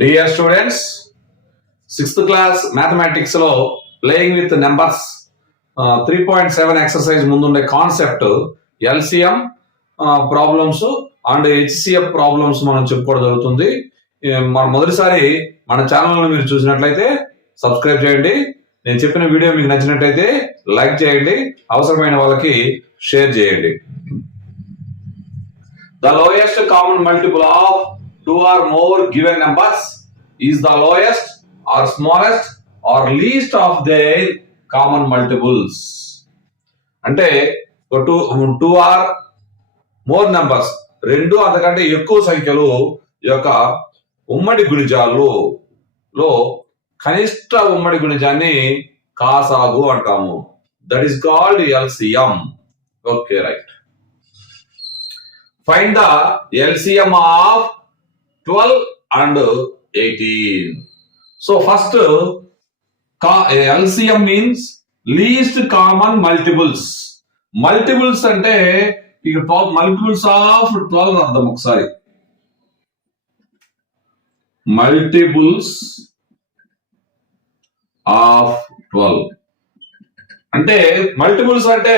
Dear students, 6th class mathematics లో playing with numbers 3.7 exercise ముందుండే concept LCM problems and HCF problems మనం చెప్పుకోవడం జరుగుతుంది. మన మొదటిసారి మన ఛానల్ మీరు చూసినట్లయితే సబ్స్క్రైబ్ చేయండి. నేను చెప్పిన వీడియో మీకు నచ్చినట్లయితే లైక్ చేయండి, అవసరమైన వాళ్ళకి షేర్ చేయండి. The lowest common multiple of two or more given numbers is the lowest or smallest or least of their common multiples. అంటే టూ ఆర్ మోర్ నంబర్స్, రెండు అంతకంటే ఎక్కువ సంఖ్యలు యొక్క ఉమ్మడి గుణిజాల్లో కనిష్ట ఉమ్మడి గుణిజాన్ని కాసాగు అంటాము. That is called LCM. Okay, right. Find the LCM of 12 and 18. So first, LCM means least common multiples. Multiples అంటే multiples of 12 అర్థం. ఒకసారి multiples of 12 అంటే multiples అంటే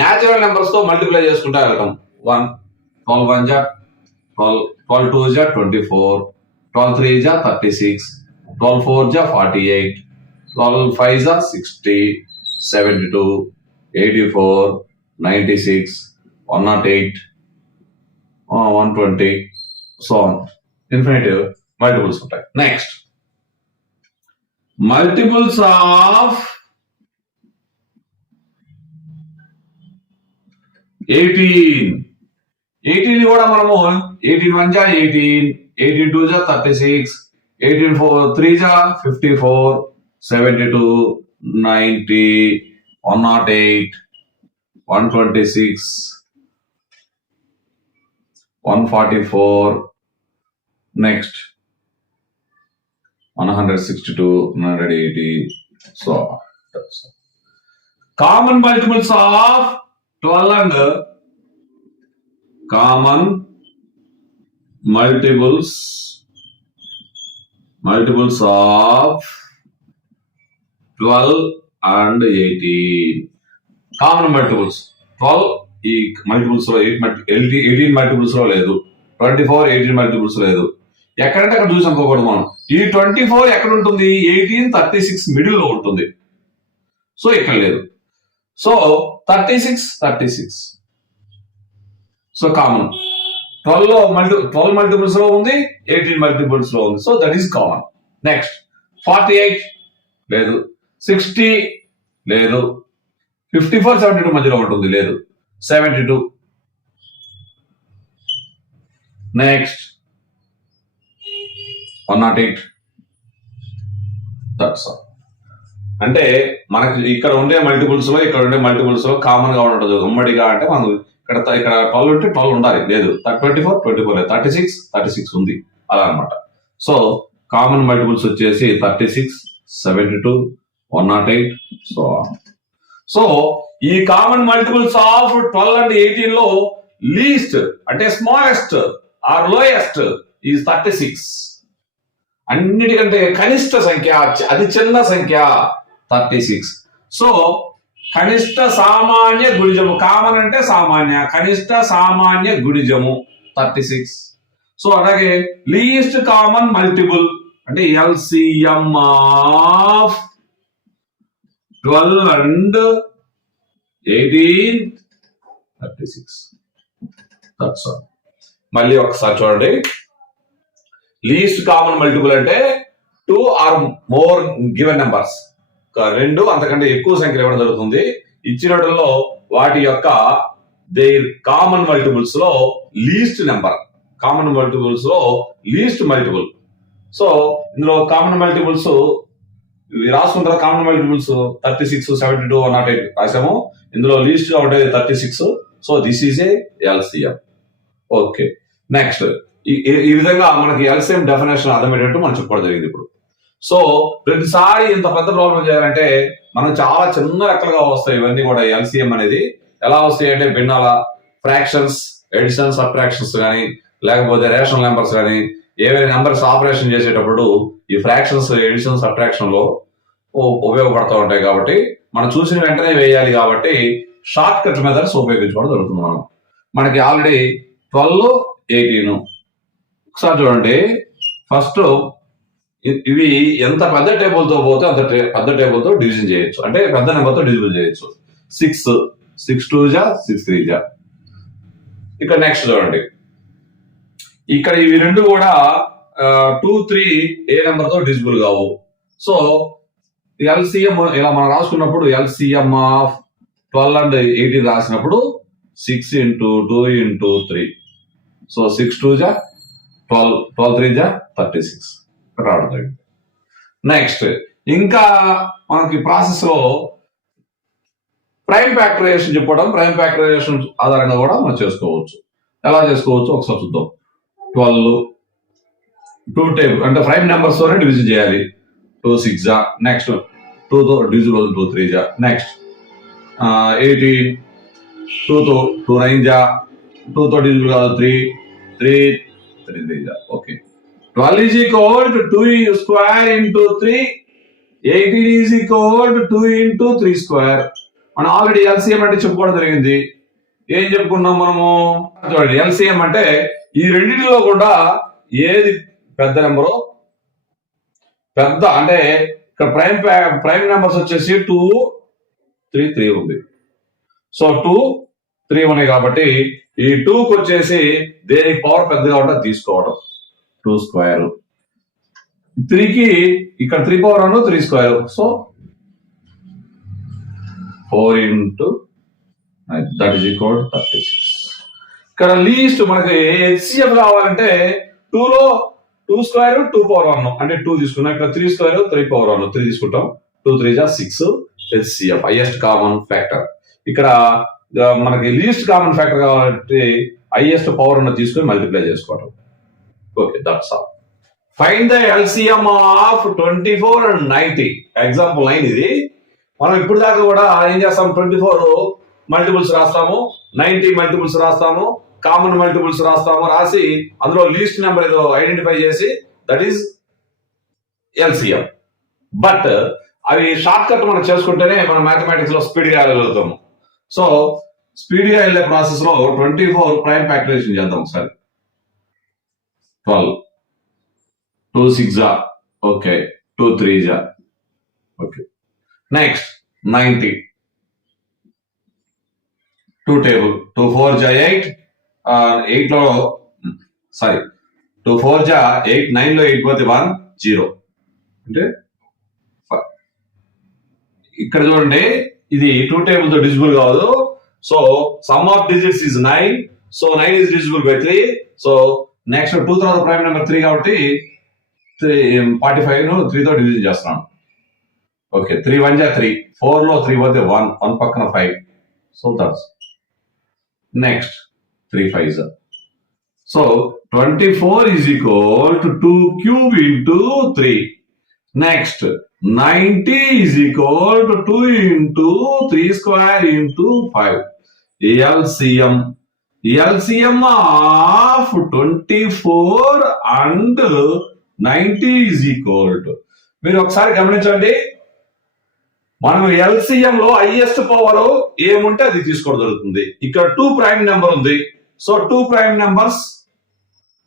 న్యాచురల్ నెంబర్స్ తో మల్టిప్లై చేసుకుంటా వెళ్ళటం. 12 1 जा 12, 12 2 जा 24, 12 3 जा 36, 12 4 जा 48, 12 5 जा 60, 72, 84, 96, 108, 120, so on. Infinitive multiples ఉంటాయి. Next, multiples of 18. 18 కూడా మనము 18 1 जा 18, 18 2 जा 36, 18 4 3 जा 54, 72, 90, 108, 126, 144, next 162, 180, so on. Common multiples of 12 and common multiples of 12 and 18. Common multiples 12 ఈ మల్టిపుల్స్ లో 18 మల్టిపుల్స్ లో లేదు, 24 18 మల్టిపుల్స్ లేదు. ఎక్కడంటే అక్కడ చూసి అనుకోకూడదు మనం. ఈ 24 ఎక్కడ ఉంటుంది? 18 36 మిడిల్ లో ఉంటుంది. సో ఇక్కడ లేదు. So 36 so common. 12 మల్టిపుల్స్ లో ఉంది, 18 మల్టిపుల్స్ లో ఉంది. So that is common. Next 48 లేదు, 60 లేదు, 54 72 మధ్యలో ఉంటుంది, లేదు, 72. నెక్స్ట్ 108. That's all. అంటే మనకి ఇక్కడ ఉండే మల్టిపుల్స్ లో ఇక్కడ ఉండే మల్టిపుల్స్ లో కామన్ గా ఉండదు. ఉమ్మడిగా అంటే మనం ఇక్కడ 12 ఉంటే 12 ఉండాలి, లేదు. 24 లేదు, 36 ఉంది, అలా అనమాట. సో కామన్ మల్టిపుల్స్ వచ్చేసి 36, 72, 108, సో సో ఈ కామన్ మల్టిపుల్స్ ఆఫ్ 12 అండ్ 18 లో లీస్ట్ అంటే స్మాలెస్ట్ ఆర్ లోయెస్ట్ ఈజ్ 36. అన్నిటికంటే కనిష్ట సంఖ్య, అతి చిన్న సంఖ్య 36. సో కనిష్ట సామాన్య గుణిజము, కామన్ అంటే సామాన్య, కనిష్ట సామాన్య గుణిజము 36. సో అలాగే లీస్ట్ కామన్ మల్టిపుల్ అంటే LCM of 12 and 18 36. That's all. మళ్ళీ ఒకసారి చూడండి. లీస్ట్ కామన్ మల్టిపుల్ అంటే 2 ఆర్ మోర్ గివెన్ నెంబర్స్, రెండు అంతకంటే ఎక్కువ సంఖ్యలు ఇవ్వడం జరుగుతుంది. ఇచ్చినలో వాటి యొక్క దేర్ కామన్ మల్టిపుల్స్ లో లీస్ట్ నెంబర్, కామన్ మల్టిపుల్స్ లో లీస్ట్ మల్టిపుల్. సో ఇందులో కామన్ మల్టిపుల్స్ రాసుకుంటారు. Common multiples 36, 72, 108 రాసాము. ఇందులో లీస్ట్ గా ఉండేది 36. So this is A LCM. Okay, next ఈ విధంగా మనకి LCM డెఫినేషన్ అర్థమయ్యేటట్టు మనం చెప్పుకోవడం జరిగింది. ఇప్పుడు సో ప్రతిసారి ఇంత పెద్ద ప్రాబ్లం చేయాలంటే మనం చాలా చిన్న లెక్కలుగా వస్తాయి. ఇవన్నీ కూడా LCM అనేది ఎలా వస్తాయి అంటే భిన్నాల, ఫ్రాక్షన్స్, ఎడిషన్, సబ్ట్రాక్షన్స్ కానీ, లేకపోతే రేషనల్ నెంబర్స్ కానీ, ఏవైనా నెంబర్స్ ఆపరేషన్ చేసేటప్పుడు ఈ ఫ్రాక్షన్స్, ఎడిషన్, సబ్ట్రాక్షన్ లో ఉపయోగపడుతూ ఉంటాయి కాబట్టి మనం చూసిన వెంటనే వేయాలి కాబట్టి షార్ట్ కట్ మెథడ్స్ ఉపయోగించుకోవడం జరుగుతుంది. మనకి ఆల్రెడీ 12, 18 ఒకసారి చూడండి. ఫస్ట్ ఇవి ఎంత పెద్ద టేబుల్ తో పోతే అంత పెద్ద టేబుల్ తో డివిజన్ చేయొచ్చు, అంటే పెద్ద నెంబర్ తో డివిజన్ చేయొచ్చు. 6, 6 2 జా 6 3 జా. ఇక్కడ నెక్స్ట్ చూడండి, ఇక్కడ ఇవి రెండు కూడా 2, 3 ఏ నెంబర్ తో డివిజిబుల్ కావు. సో ఎల్సిఎం ఇలా మనం రాసుకున్నప్పుడు ఎల్సిఎం ఆఫ్ 12 and 18 రాసినప్పుడు 6 into 2 into 3. సో 6 2 జా 12, 12 3 జా 36 రావడం జరిగింది. నెక్స్ట్ ఇంకా మనకి ప్రాసెస్ లో ప్రైమ్ ఫ్యాక్టరైజేషన్ చెప్పడం, ప్రైమ్ ఫ్యాక్టరైజేషన్ ఆధారంగా కూడా మనం చేసుకోవచ్చు. ఎలా చేసుకోవచ్చు ఒకసారి చూద్దాం. 12 2 టేబుల్ అంటే ప్రైమ్ నెంబర్స్ తోనే డివిజన్ చేయాలి. 2 6 జా, నెక్స్ట్ 2 తో డివిజిబుల్ 2 3 జా, నెక్స్ట్ 18 2 తో 2 9 జా, 2 తో డివిజిబుల్ కాదు 3 3 3 జా. Okay, 12 is equal to 2 square into 3, 18 is equal to 2 into 3 square. మనం ఆల్రెడీ ఎల్సిఎం అంటే చెప్పుకోవడం జరిగింది. ఏం చెప్పుకున్నాం మనము చూడండి, ఎల్సిఎం అంటే ఈ రెండింటిలో కూడా ఏది పెద్ద నెంబరు, పెద్ద అంటే ఇక్కడ ప్రైమ్ నెంబర్స్ వచ్చేసి 2 3 3 ఉంది. సో 2 3 ఉన్నాయి కాబట్టి ఈ 2 కి వచ్చేసి దేనికి పవర్ పెద్దగా ఉంటే తీసుకోవడం 2 స్క్వేర్. 3 కి ఇక్కడ 3 power 1 3 square. So 4 into that is equal to 36. ఇక్కడ లీస్ట్ మనకి హెచ్సిఎఫ్ కావాలంటే 2 లో 2 స్క్వేర్ 2 పవర్ 1 అంటే 2 తీసుకున్నాం. ఇక్కడ 3 స్క్వేర్ 3 పవర్ 1 3 తీసుకుంటాం. 2 3 జా 6 హెచ్సిఎఫ్ హైయెస్ట్ కామన్ ఫ్యాక్టర్. ఇక్కడ మనకి లీస్ట్ కామన్ ఫ్యాక్టర్ కావాలంటే హైయెస్ట్ పవర్ ఉన్న తీసుకొని మల్టిప్లై చేసుకోవడం. Okay, that's all. Find the LCM of 24 and 90. Example 9 ఇది. మనం ఇప్పుడు దాకా కూడా ఏం చేస్తాం, 24 మల్టిపుల్స్ రాస్తాము, 90 మల్టిపుల్స్ రాస్తాము, కామన్ మల్టిపుల్స్ రాస్తాము, రాసి అందులో లీస్ట్ నెంబర్ ఏదో ఐడెంటిఫై చేసి దట్ ఈస్ ఎల్సిఎం. బట్ అవి షార్ట్ కట్ మనం చేసుకుంటేనే మనం మ్యాథమెటిక్స్ లో స్పీడ్ గా వెళ్ళగలుగుతాము. సో స్పీడ్ గా వెళ్ళే ప్రాసెస్ లో 24 ప్రైమ్ ఫ్యాక్టరైజేషన్ చేద్దాం ఒకసారి. 12 2 6 జా, ఓకే 2 3 జా, ఓకే. నెక్స్ట్ 90 2 టేబుల్ 2 4 జా 8, 8 లో సారీ 2 4 జా 8, 9 లో 8 పోతే 1 0 అంటే ఇక్కడ చూడండి ఇది 2 టేబుల్ తో డివిజిబుల్ కాదు. So some of digits is 9. So 9 is divisible by 3. So next 2 తర్వాత ప్రైమ్ నెంబర్ 3 కాబట్టి 45 ను 3 తో డివిజన్ చేస్తున్నాను. ఓకే, 3 1 జా 3, 4 లో 3 పోతే 1, 1 పక్కన 5. సో దట్స్ నెక్స్ట్ 3 5 జా. So 24 is equal to 2 cube into 3. Next 90 is equal to 2 into 3 square into 5. LCM of 24 and 90 is equal to. మీరు ఒకసారి గమనించండి, మనం ఎల్సిఎం లో హైయెస్ట్ పవర్ ఏముంటే అది తీసుకోవడం జరుగుతుంది. ఇక్కడ 2 ప్రైమ్ నెంబర్ ఉంది. సో 2 ప్రైమ్ నెంబర్స్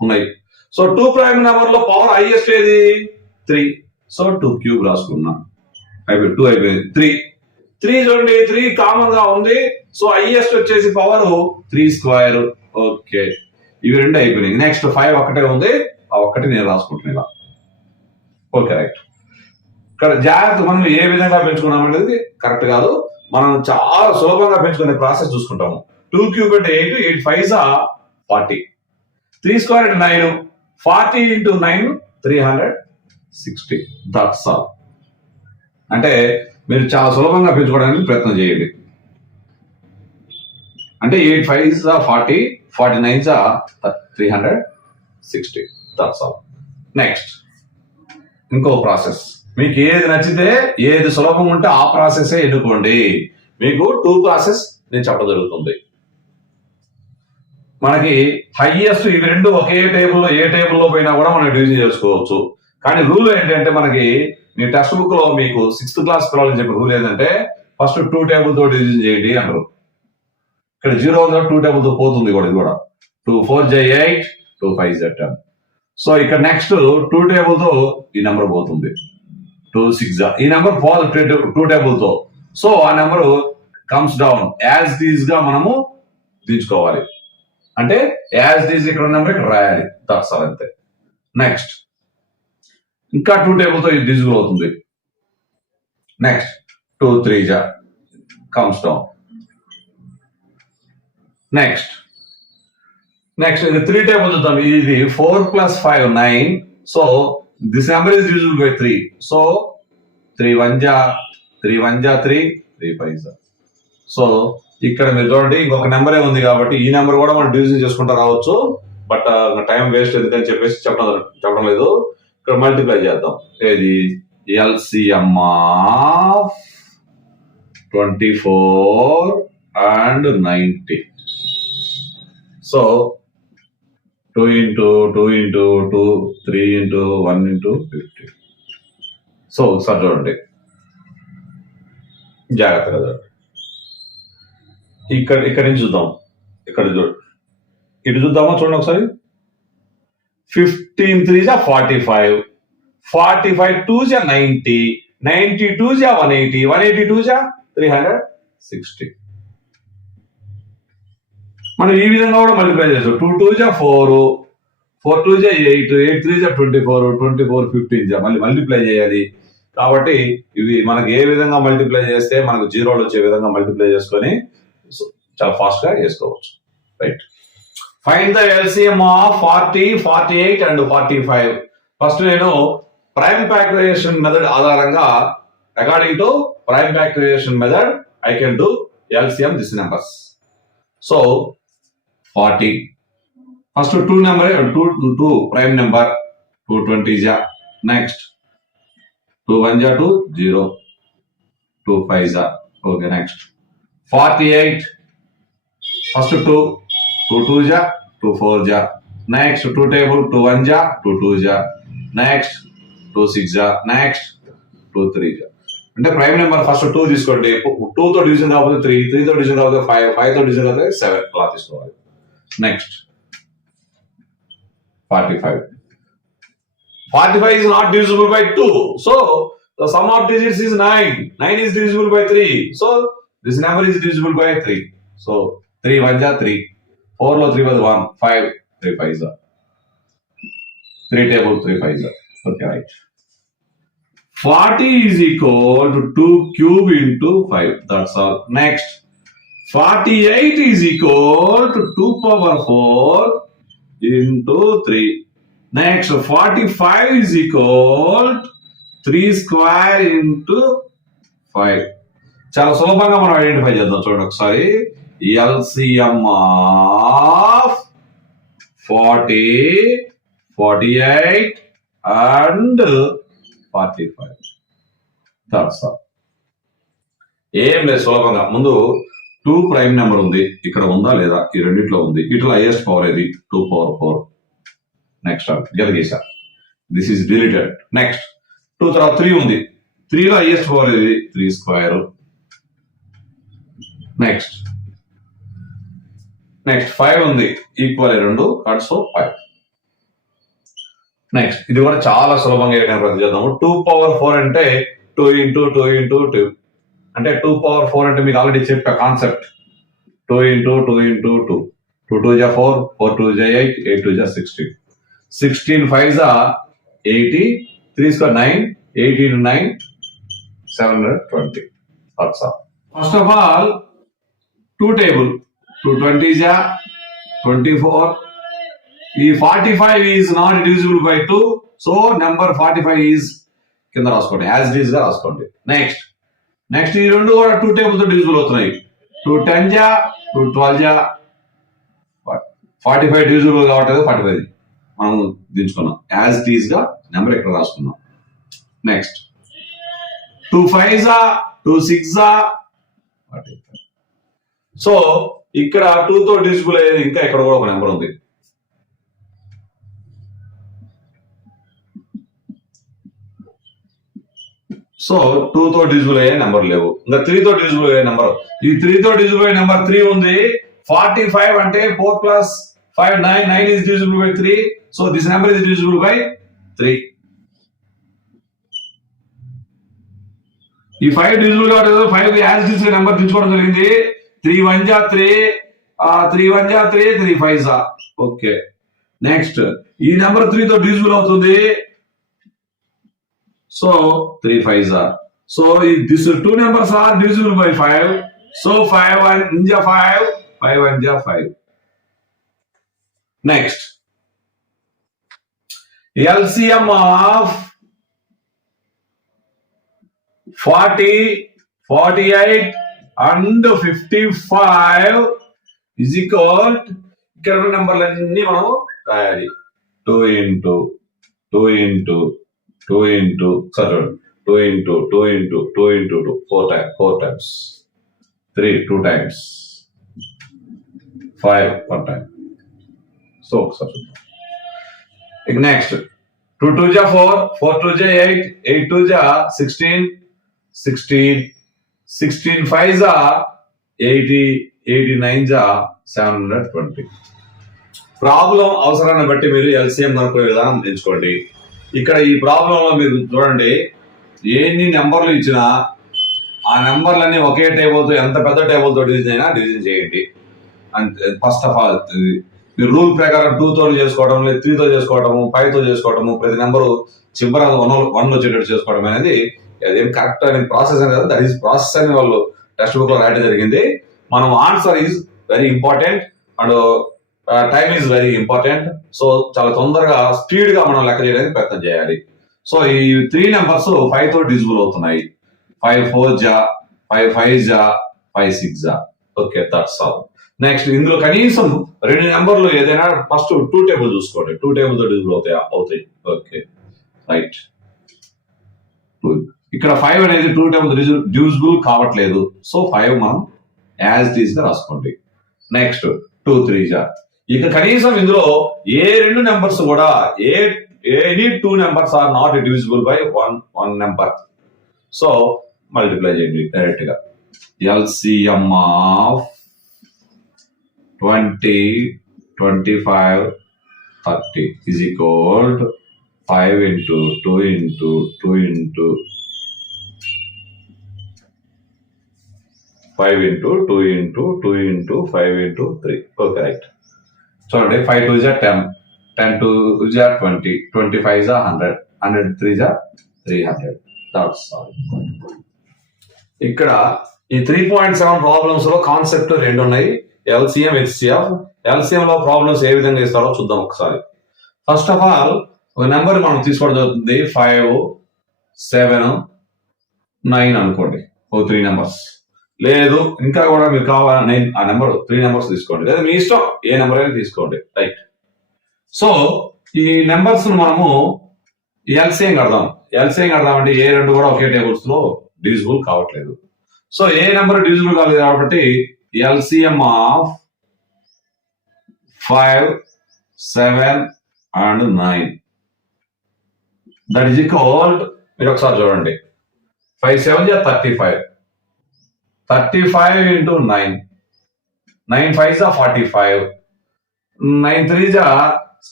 ఉన్నాయి. సో 2 ప్రైమ్ నెంబర్ లో పవర్ హైయెస్ట్ ఏది 3. సో 2 క్యూబ్ రాసుకున్నాం, అయిపోయి 2 అయిపోయింది. 3 చూడండి, 3 కామన్ గా ఉంది. సో హైయెస్ట్ వచ్చేసి పవర్ 3 స్క్వేర్. ఓకే, ఇవి రెండు అయిపోయినాయి. నెక్స్ట్ 5 ఒకటే ఉంది, ఆ ఒక్కటి నేను రాసుకుంటున్నా ఇలా. Okay right. ఇక్కడ జాగ్రత్త, మనం ఏ విధంగా పెంచుకున్నాం అనేది కరెక్ట్ కాదు. మనం చాలా సులభంగా పెంచుకునే ప్రాసెస్ చూసుకుంటాము. 2 క్యూబ్ అంటే 8, 8 5 40, 3 స్క్వేర్ అంటే 9, 40 into 9 360. That's all. అంటే మీరు చాలా సులభంగా పెంచుకోవడానికి ప్రయత్నం చేయండి. అంటే 8 5 40, 49 360. That's all. నెక్స్ట్ ఇంకో ప్రాసెస్, మీకు ఏది నచ్చితే ఏది సులభం ఉంటే ఆ ప్రాసెస్ ఎన్నుకోండి. మీకు 2 ప్రాసెస్ నేను చెప్పడం జరుగుతుంది. మనకి హైయెస్ట్ ఇవి రెండు ఒకే టేబుల్లో ఏ టేబుల్లో పోయినా కూడా మనం డివిజన్ చేసుకోవచ్చు. కానీ రూల్ ఏంటంటే మనకి మీ టెక్స్ట్ బుక్ లో మీకు 6th క్లాస్ పిల్లలని చెప్పి రూల్ ఏంటంటే ఫస్ట్ 2 టేబుల్ తో డివిజన్ చేయండి అంటారు. ఇక్కడ 0 ఉంది 2 టేబుల్ తో పోతుంది కూడా, ఇది కూడా 2 4 జ 8 2 5 జ 10. సో ఇక్కడ నెక్స్ట్ 2 టేబుల్ తో ఈ నెంబర్ పోతుంది, 2 6 జ ఈ నెంబర్ పోదు 2 టేబుల్ తో. సో ఆ number comes down as these గా మనము తీసుకోవాలి. అంటే యాజ్ దీస్ ఇక్కడ నెంబర్ ఇక్కడ రాయాలి, దట్స్ ఆల్ అంతే. నెక్స్ట్ ఇంకా 2 టేబుల్ తో ఇది డివిజిబుల్ అవుతుంది. నెక్స్ట్ 2 3 జ కమ్స్ డౌన్. నెక్స్ట్ ఇది 3 టేబుల్ చూద్దాం. ఇది 4 + 5 9. So this number is divisible by 3. So 3 1 జ 3 1 జ 3 3 5 జ. సో ఇక్కడ మీరు చూడండి ఇంకొక నెంబరే ఉంది కాబట్టి ఈ నెంబర్ కూడా మనం డివిజన్ చేసుకుంటూ రావచ్చు. బట్ టైం వేస్ట్ ఎందుకని చెప్పేసి చెప్పడం లేదు. ఇక్కడ మల్టిప్లై చేద్దాం. ఏది LCM of 24 and 90. So 2 into 2 into 2 3 into 1 into 50. So ఒకసారి చూడండి జాగ్రత్తగా చూడండి. ఇక్కడ నుంచి చూద్దాం. ఇక్కడ చూడండి, ఇటు చూద్దామా చూడండి ఒకసారి. 15 3 జ 45, 45 2 జ 90, 92 జ 180, 182 జ 360. మనం ఈ విధంగా కూడా మల్టిప్లై చేస్తాం. 2 2 జ 4, 4 2 జ 8, 8 3 జ 24, 24 15 జ మళ్ళీ మల్టిప్లై చేయాలి. కాబట్టి ఇవి మనకి ఏ విధంగా మల్టిప్లై చేస్తే మనకు జీరోలు వచ్చే విధంగా మల్టిప్లై చేసుకొని చాలా ఫాస్ట్ గా చేసుకోవచ్చు. Right. Find the LCM of 40, 48 and 45. First నేను ప్రైమ్ ఫ్యాక్టరైజేషన్ మెథడ్ ఆధారంగా according to prime factorization method I can do LCM this numbers. So 40 first 2 number 2 prime number 2 20 జ. నెక్స్ట్ 2 1 జ 2 0, 2 5 జ. ఓకే. నెక్స్ట్ 48 ఫస్ట్ 2 2 జ 2 4 జ. Next 2 table 2 1 జ 2 2 జ. Next 2 6 జ. నెక్స్ట్ 2 3 జ. అంటే ప్రైమ్ నెంబర్ ఫస్ట్ 2 తీసుకోండి. 2 తో డివిజన్ కాకపోతే 3, 3 తో డివిజన్ కాకపోతే 5, 5 తో డివిజన్ కాకపోతే 7 అలా తీసుకోవాలి. Next 45. 45 is not divisible by 2. So the sum of digits is 9. 9 is divisible by 3. So this number is divisible by 3. So 3 1 ja 3. 4 lo 3 was 1. 5 3 5 ja. 3 table 3 5 ja. Okay, right. 40 is equal to 2 cube into 5. That's all. Next. 48 is equal to 2 power 4 into 3. Next, 45 is equal to 3 square into 5. చాలా సులభంగా మనం identify చేద్దాం. చూడండి ఒకసారి. LCM of 40, 48 and 45. That's all. ఏం లేదు, సులభంగా ముందు 2 ప్రైమ్ నెంబర్ ఉంది, ఇక్కడ ఉందా లేదా, ఈ రెండిట్లో ఉంది. ఇట్లా హైయెస్ట్ పవర్ ఏది 2 power 4. నెక్స్ట్ గెలిగేసా, దిస్ ఈస్ డిలీటెడ్. నెక్స్ట్ 2 తర్వాత 3 ఉంది, 3 లో హైయెస్ట్ పవర్ ఏది 3 స్క్వేర్. నెక్స్ట్ 5 ఉంది, ఈక్వల్ 2 కట్స్ 5. నెక్స్ట్ ఇది కూడా చాలా సులభంగా ప్రతి చేద్దాము. 2 power 4 అంటే 2 into 2 into 2 అంటే 2 power 4 అంటే మీకు ఆల్రెడీ చెప్పా concept. 2 into 2 into 2. 2 2 ja 4, 4 2 ja 8, 8 2 ja 16. 16 5 ja 80, 3 square 9, 18 9, 720. That's all. First of all, 2 table, 220 ja 24. ఈ 45 is not divisible by 2, so number 45 is కింద రాసుకోండి, యాజ్ ఇట్ ఈస్ గా రాసుకోండి. నెక్స్ట్ ఈ రెండు కూడా 2 టేబుల్ తో డివిజిబుల్ అవుతున్నాయి. 2 10 ja 2 12 ja 45 డివిజిబుల్ కాబట్టి 45 మనం దించుకున్నాం, యాజ్ ఇట్ ఈస్ గా నెంబర్ ఇక్కడ రాసుకున్నాం. Next 2 5 ja 2 6 ja 45. సో ఇక్కడ 2 తో డివిజిబుల్ అయ్యేది ఇంకా ఇక్కడ కూడా ఒక నెంబర్ ఉంది. సో 2 తో డివిజిబుల్ అయ్యే నెంబర్ లేవు. ఇంకా 3 తో డివిజిబుల్ అయ్యే నెంబర్, ఈ 3 తో డివిజిబుల్ అయ్యే నెంబర్ 3 ఉంది. 45 అంటే 4 plus 5 9, 9 is divisible by 3. So this number is divisible by 3. ఈ 5 డివిజిబుల్ కావట్లేదు. 5 యాజ్ ఇట్ ఈస్ నెంబర్ తీసుకోవడం జరిగింది. 3 1 జా 3, 3 1 జా 3, 3 5 జా. ఓకే, నెక్స్ట్ ఈ నెంబర్ 3 తో డివిజిబుల్ అవుతుంది. సో 3 5 జా. So this two numbers are divisible by 5. So 5 1 ja 5, 5 1 ja 5. Next, LCM of 40, 48 and 55 is equal to, ఇక్కడ ఉన్న నెంబర్లన్నీ మనం రాయాలి. 2 into 2 into 2 into 2 into 2 into 2 into 2 4 times 3 2 times 5 1 time. So next 2 2 ja 4, 4 2 ja 8, 8 2 ja 16, 16 16 5 ja 80, 89 ja 720. Problem అవసరాన్ని బట్టి మీరు LCM కనుక్కునే విధానం ఎంచుకోండి. ఇక్కడ ఈ ప్రాబ్లంలో మీరు చూడండి, ఎన్ని నెంబర్లు ఇచ్చినా ఆ నెంబర్లన్నీ ఒకే టేబుల్తో, ఎంత పెద్ద టేబుల్తో డివిజన్ అయినా డివిజన్ చేయండి. అంతే. ఫస్ట్ ఆఫ్ ఆల్ మీరు రూల్ ప్రకారం 2 తో చేసుకోవడం, లేదు 3 తో చేసుకోవడము, 5 తో చేసుకోవడము, ప్రతి నెంబరు చివర 1 వచ్చేటట్టు చేసుకోవడం అనేది అదేం కరెక్ట్ అనే ప్రాసెస్ అని కదా, దట్ ఈస్ ప్రాసెస్ అని వాళ్ళు టెక్స్ట్ బుక్ లో రాయడం జరిగింది. మనం answer is very important and time is very important. So చాలా తొందరగా స్పీడ్ గా మనం లెక్క చేయడానికి ప్రయత్నం చేయాలి. సో ఈ 3 నెంబర్స్ 5 తో డివిజిబుల్ అవుతున్నాయి. 5 4 జా, 5 5 జా, 5 6 జా. Okay, that's all. నెక్స్ట్ ఇందులో కనీసం 2 నెంబర్లు ఏదైనా ఫస్ట్ 2 టేబుల్ చూసుకోండి. 2 టేబుల్ తో డివిజిబుల్ అవుతాయి. Okay, right. ఇక్కడ 5 అనేది 2 టేబుల్ డివిజిబుల్ కావట్లేదు. సో 5 మనం యాజ్ ఇట్ ఈస్ గా రాసుకోండి. నెక్స్ట్ 2 3 జా. ఇక కనీసం ఇందులో ఏ 2 నెంబర్స్ కూడా any 2 numbers are not divisible by one number. So multiply చేయండి డైరెక్ట్ గా. LCM of 20, 25, 30 is equal to 5 into 2 into 2 into 5 into 2 into 2 into 5 into 3. Okay, right. చూడండి, 5 2 జా 10, 10 2 జా 20, 25 జా 100, 100 3 జా 300. That's all. ఇక్కడ ఈ 3.7 ప్రాబ్లమ్స్ లో కాన్సెప్ట్ 2 ఉన్నాయి, ఎల్సిఎం హెచ్సిఎఫ్. ఎల్సిఎం లో ప్రాబ్లమ్స్ ఏ విధంగా ఇస్తారో చూద్దాం ఒకసారి. ఫస్ట్ ఆఫ్ ఆల్ ఒక నెంబర్ మనం తీసుకోవడం జరుగుతుంది. 5 7 9 అనుకోండి, 3 నెంబర్స్. లేదు ఇంకా కూడా మీకు కావాలని ఆ నెంబర్ 3 నెంబర్స్ తీసుకోండి, లేదా మీ ఇష్టం ఏ నెంబర్ అయినా తీసుకోండి. రైట్. సో ఈ నెంబర్స్ మనము ఎల్సిఎం కడదాం. ఎల్సిఎం కడదామంటే ఏ 2 కూడా ఒకే టేబుల్స్ లో డివిజిబుల్ కావట్లేదు. సో ఏ నెంబర్ డివిజిబుల్ కాలేదు కాబట్టి LCM of 5 7 and 9 that is equal, మీరు ఒకసారి చూడండి, 5 7 జా 35, 35 into 9, 9 5 జా 45, 9 3 జా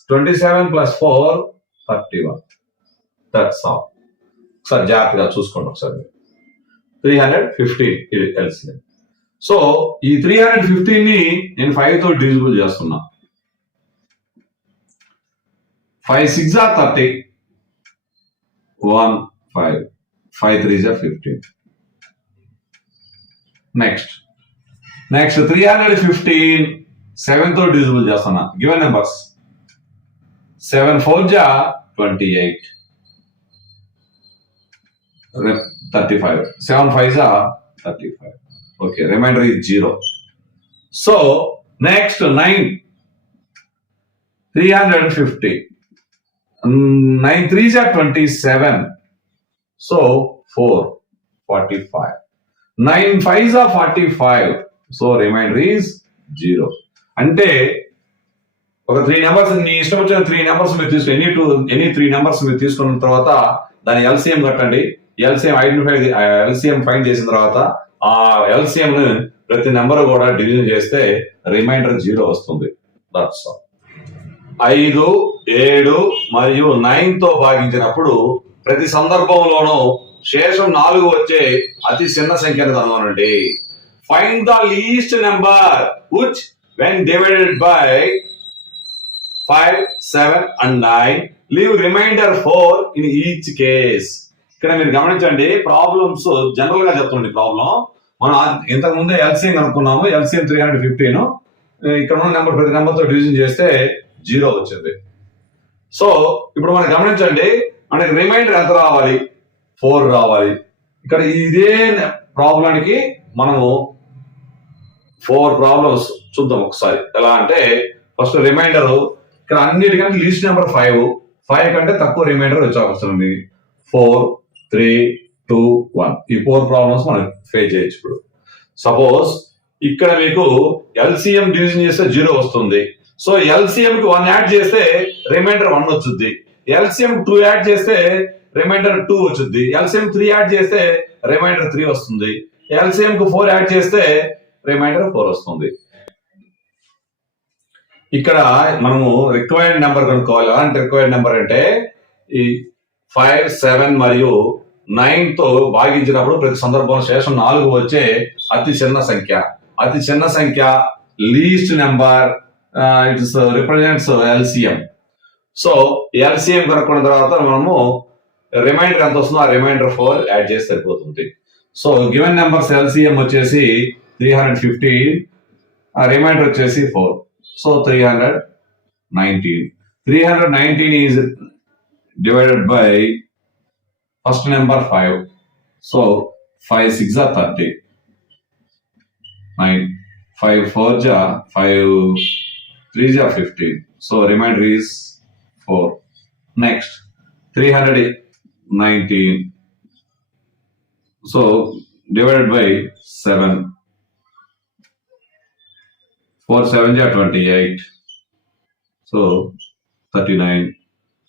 27 plus 4 31. That's all. ఒకసారి జాగ్రత్తగా చూసుకోండి ఒకసారి. 315 ఎల్సిఎం. సో ఈ 315 ని నేను 5 తో డివిజిబుల్ చేస్తున్నా. 5 6 జా 30, 1 5, 5 3 జా 15. నెక్స్ట్ 315 7 తో డివిజిబుల్ చేస్తున్నా. గివెన్ నెంబర్స్ 7 4 జా 28, 35, 7 5 జా 35. Okay, remainder is 0. So next 9 350, 9 3 are 27, so 4 45, 9 5 are 45, so remainder is 0. అంటే ఒక 3 నెంబర్స్ నీ ఇష్టం వచ్చిన 3 నెంబర్స్ మీరు తీసుకుని ఎనీ 3 నెంబర్స్ మీరు తీసుకున్న తర్వాత దాని ఎల్సిఎం కట్టండి. ఎల్సిఎం ఫైండ్ చేసిన తర్వాత ఆ ఎల్సిఎం ని ప్రతి నెంబర్ కూడా డివిజన్ చేస్తే రిమైండర్ 0 వస్తుంది. That's all. 5, 7 మరియు 9 తో భాగించినప్పుడు ప్రతి సందర్భంలోనూ శేషం 4 వచ్చే అతి చిన్న సంఖ్యను కనుగొనండి. Find the least number which when divided by 5, 7 and 9 leave remainder 4 in each case. ఇక్కడ మీరు గమనించండి, ప్రాబ్లమ్స్ జనరల్ గా చెప్తుంది. ప్రాబ్లం మనం ఇంతకు ముందే ఎల్సిఎం కనుక్కున్నాము. ఎల్సిఎం 315. ఇక్కడ ఉన్న నెంబర్ ప్రతి నెంబర్ తో డివిజన్ చేస్తే 0 వచ్చింది. సో ఇప్పుడు మనం గమనించండి, మనకి రిమైండర్ ఎంత రావాలి? 4 రావాలి. ఇక్కడ ఇదే ప్రాబ్లానికి మనము 4 ప్రాబ్లమ్స్ చూద్దాం ఒకసారి. ఎలా అంటే ఫస్ట్ రిమైండర్ ఇక్కడ అన్నిటికంటే లీస్ట్ నెంబర్ 5 కంటే తక్కువ రిమైండర్ వచ్చే అవసరం ఉంది. 4, 3, 2, 1 ఈ 4 ప్రాబ్లమ్స్ మనం ఫేస్ చేయొచ్చు. ఇప్పుడు సపోజ్ ఇక్కడ మీకు ఎల్సిఎం డివిజన్ చేస్తే 0 వస్తుంది. సో ఎల్సిఎం కి 1 యాడ్ చేస్తే రిమైండర్ 1 వచ్చుద్ది. ఎల్సిఎం 2 యాడ్ చేస్తే రిమైండర్ 2 వచ్చుద్ది. ఎల్సిఎం 3 యాడ్ చేస్తే రిమైండర్ 3 వస్తుంది. ఎల్సిఎం కు 4 యాడ్ చేస్తే రిమైండర్ 4 వస్తుంది. ఇక్కడ మనము రిక్వైర్డ్ నెంబర్ కనుక్కోవాలి. అలాంటి రిక్వైర్డ్ నెంబర్ అంటే ఈ 5, 7 మరియు 9 తో భాగించినప్పుడు ప్రతి సందర్భంలో శేషం 4 వచ్చే అతి చిన్న సంఖ్య least number. It's represents LCM. So LCM కనుక్కున్న తర్వాత మనము రిమైండర్ ఎంత వస్తుందో ఆ రిమైండర్ 4 యాడ్ చేస్తే సరిపోతుంది. సో గివెన్ నెంబర్స్ ఎల్సిఎం వచ్చేసి 315, రిమైండర్ వచ్చేసి 4. So 319 is divided by first number 5. So 5 6 are 30. 9 5 4 ja 5 3 ja 15. So remainder is 4. Next 319. So divided by 7. 4 7 ja 28. So 39.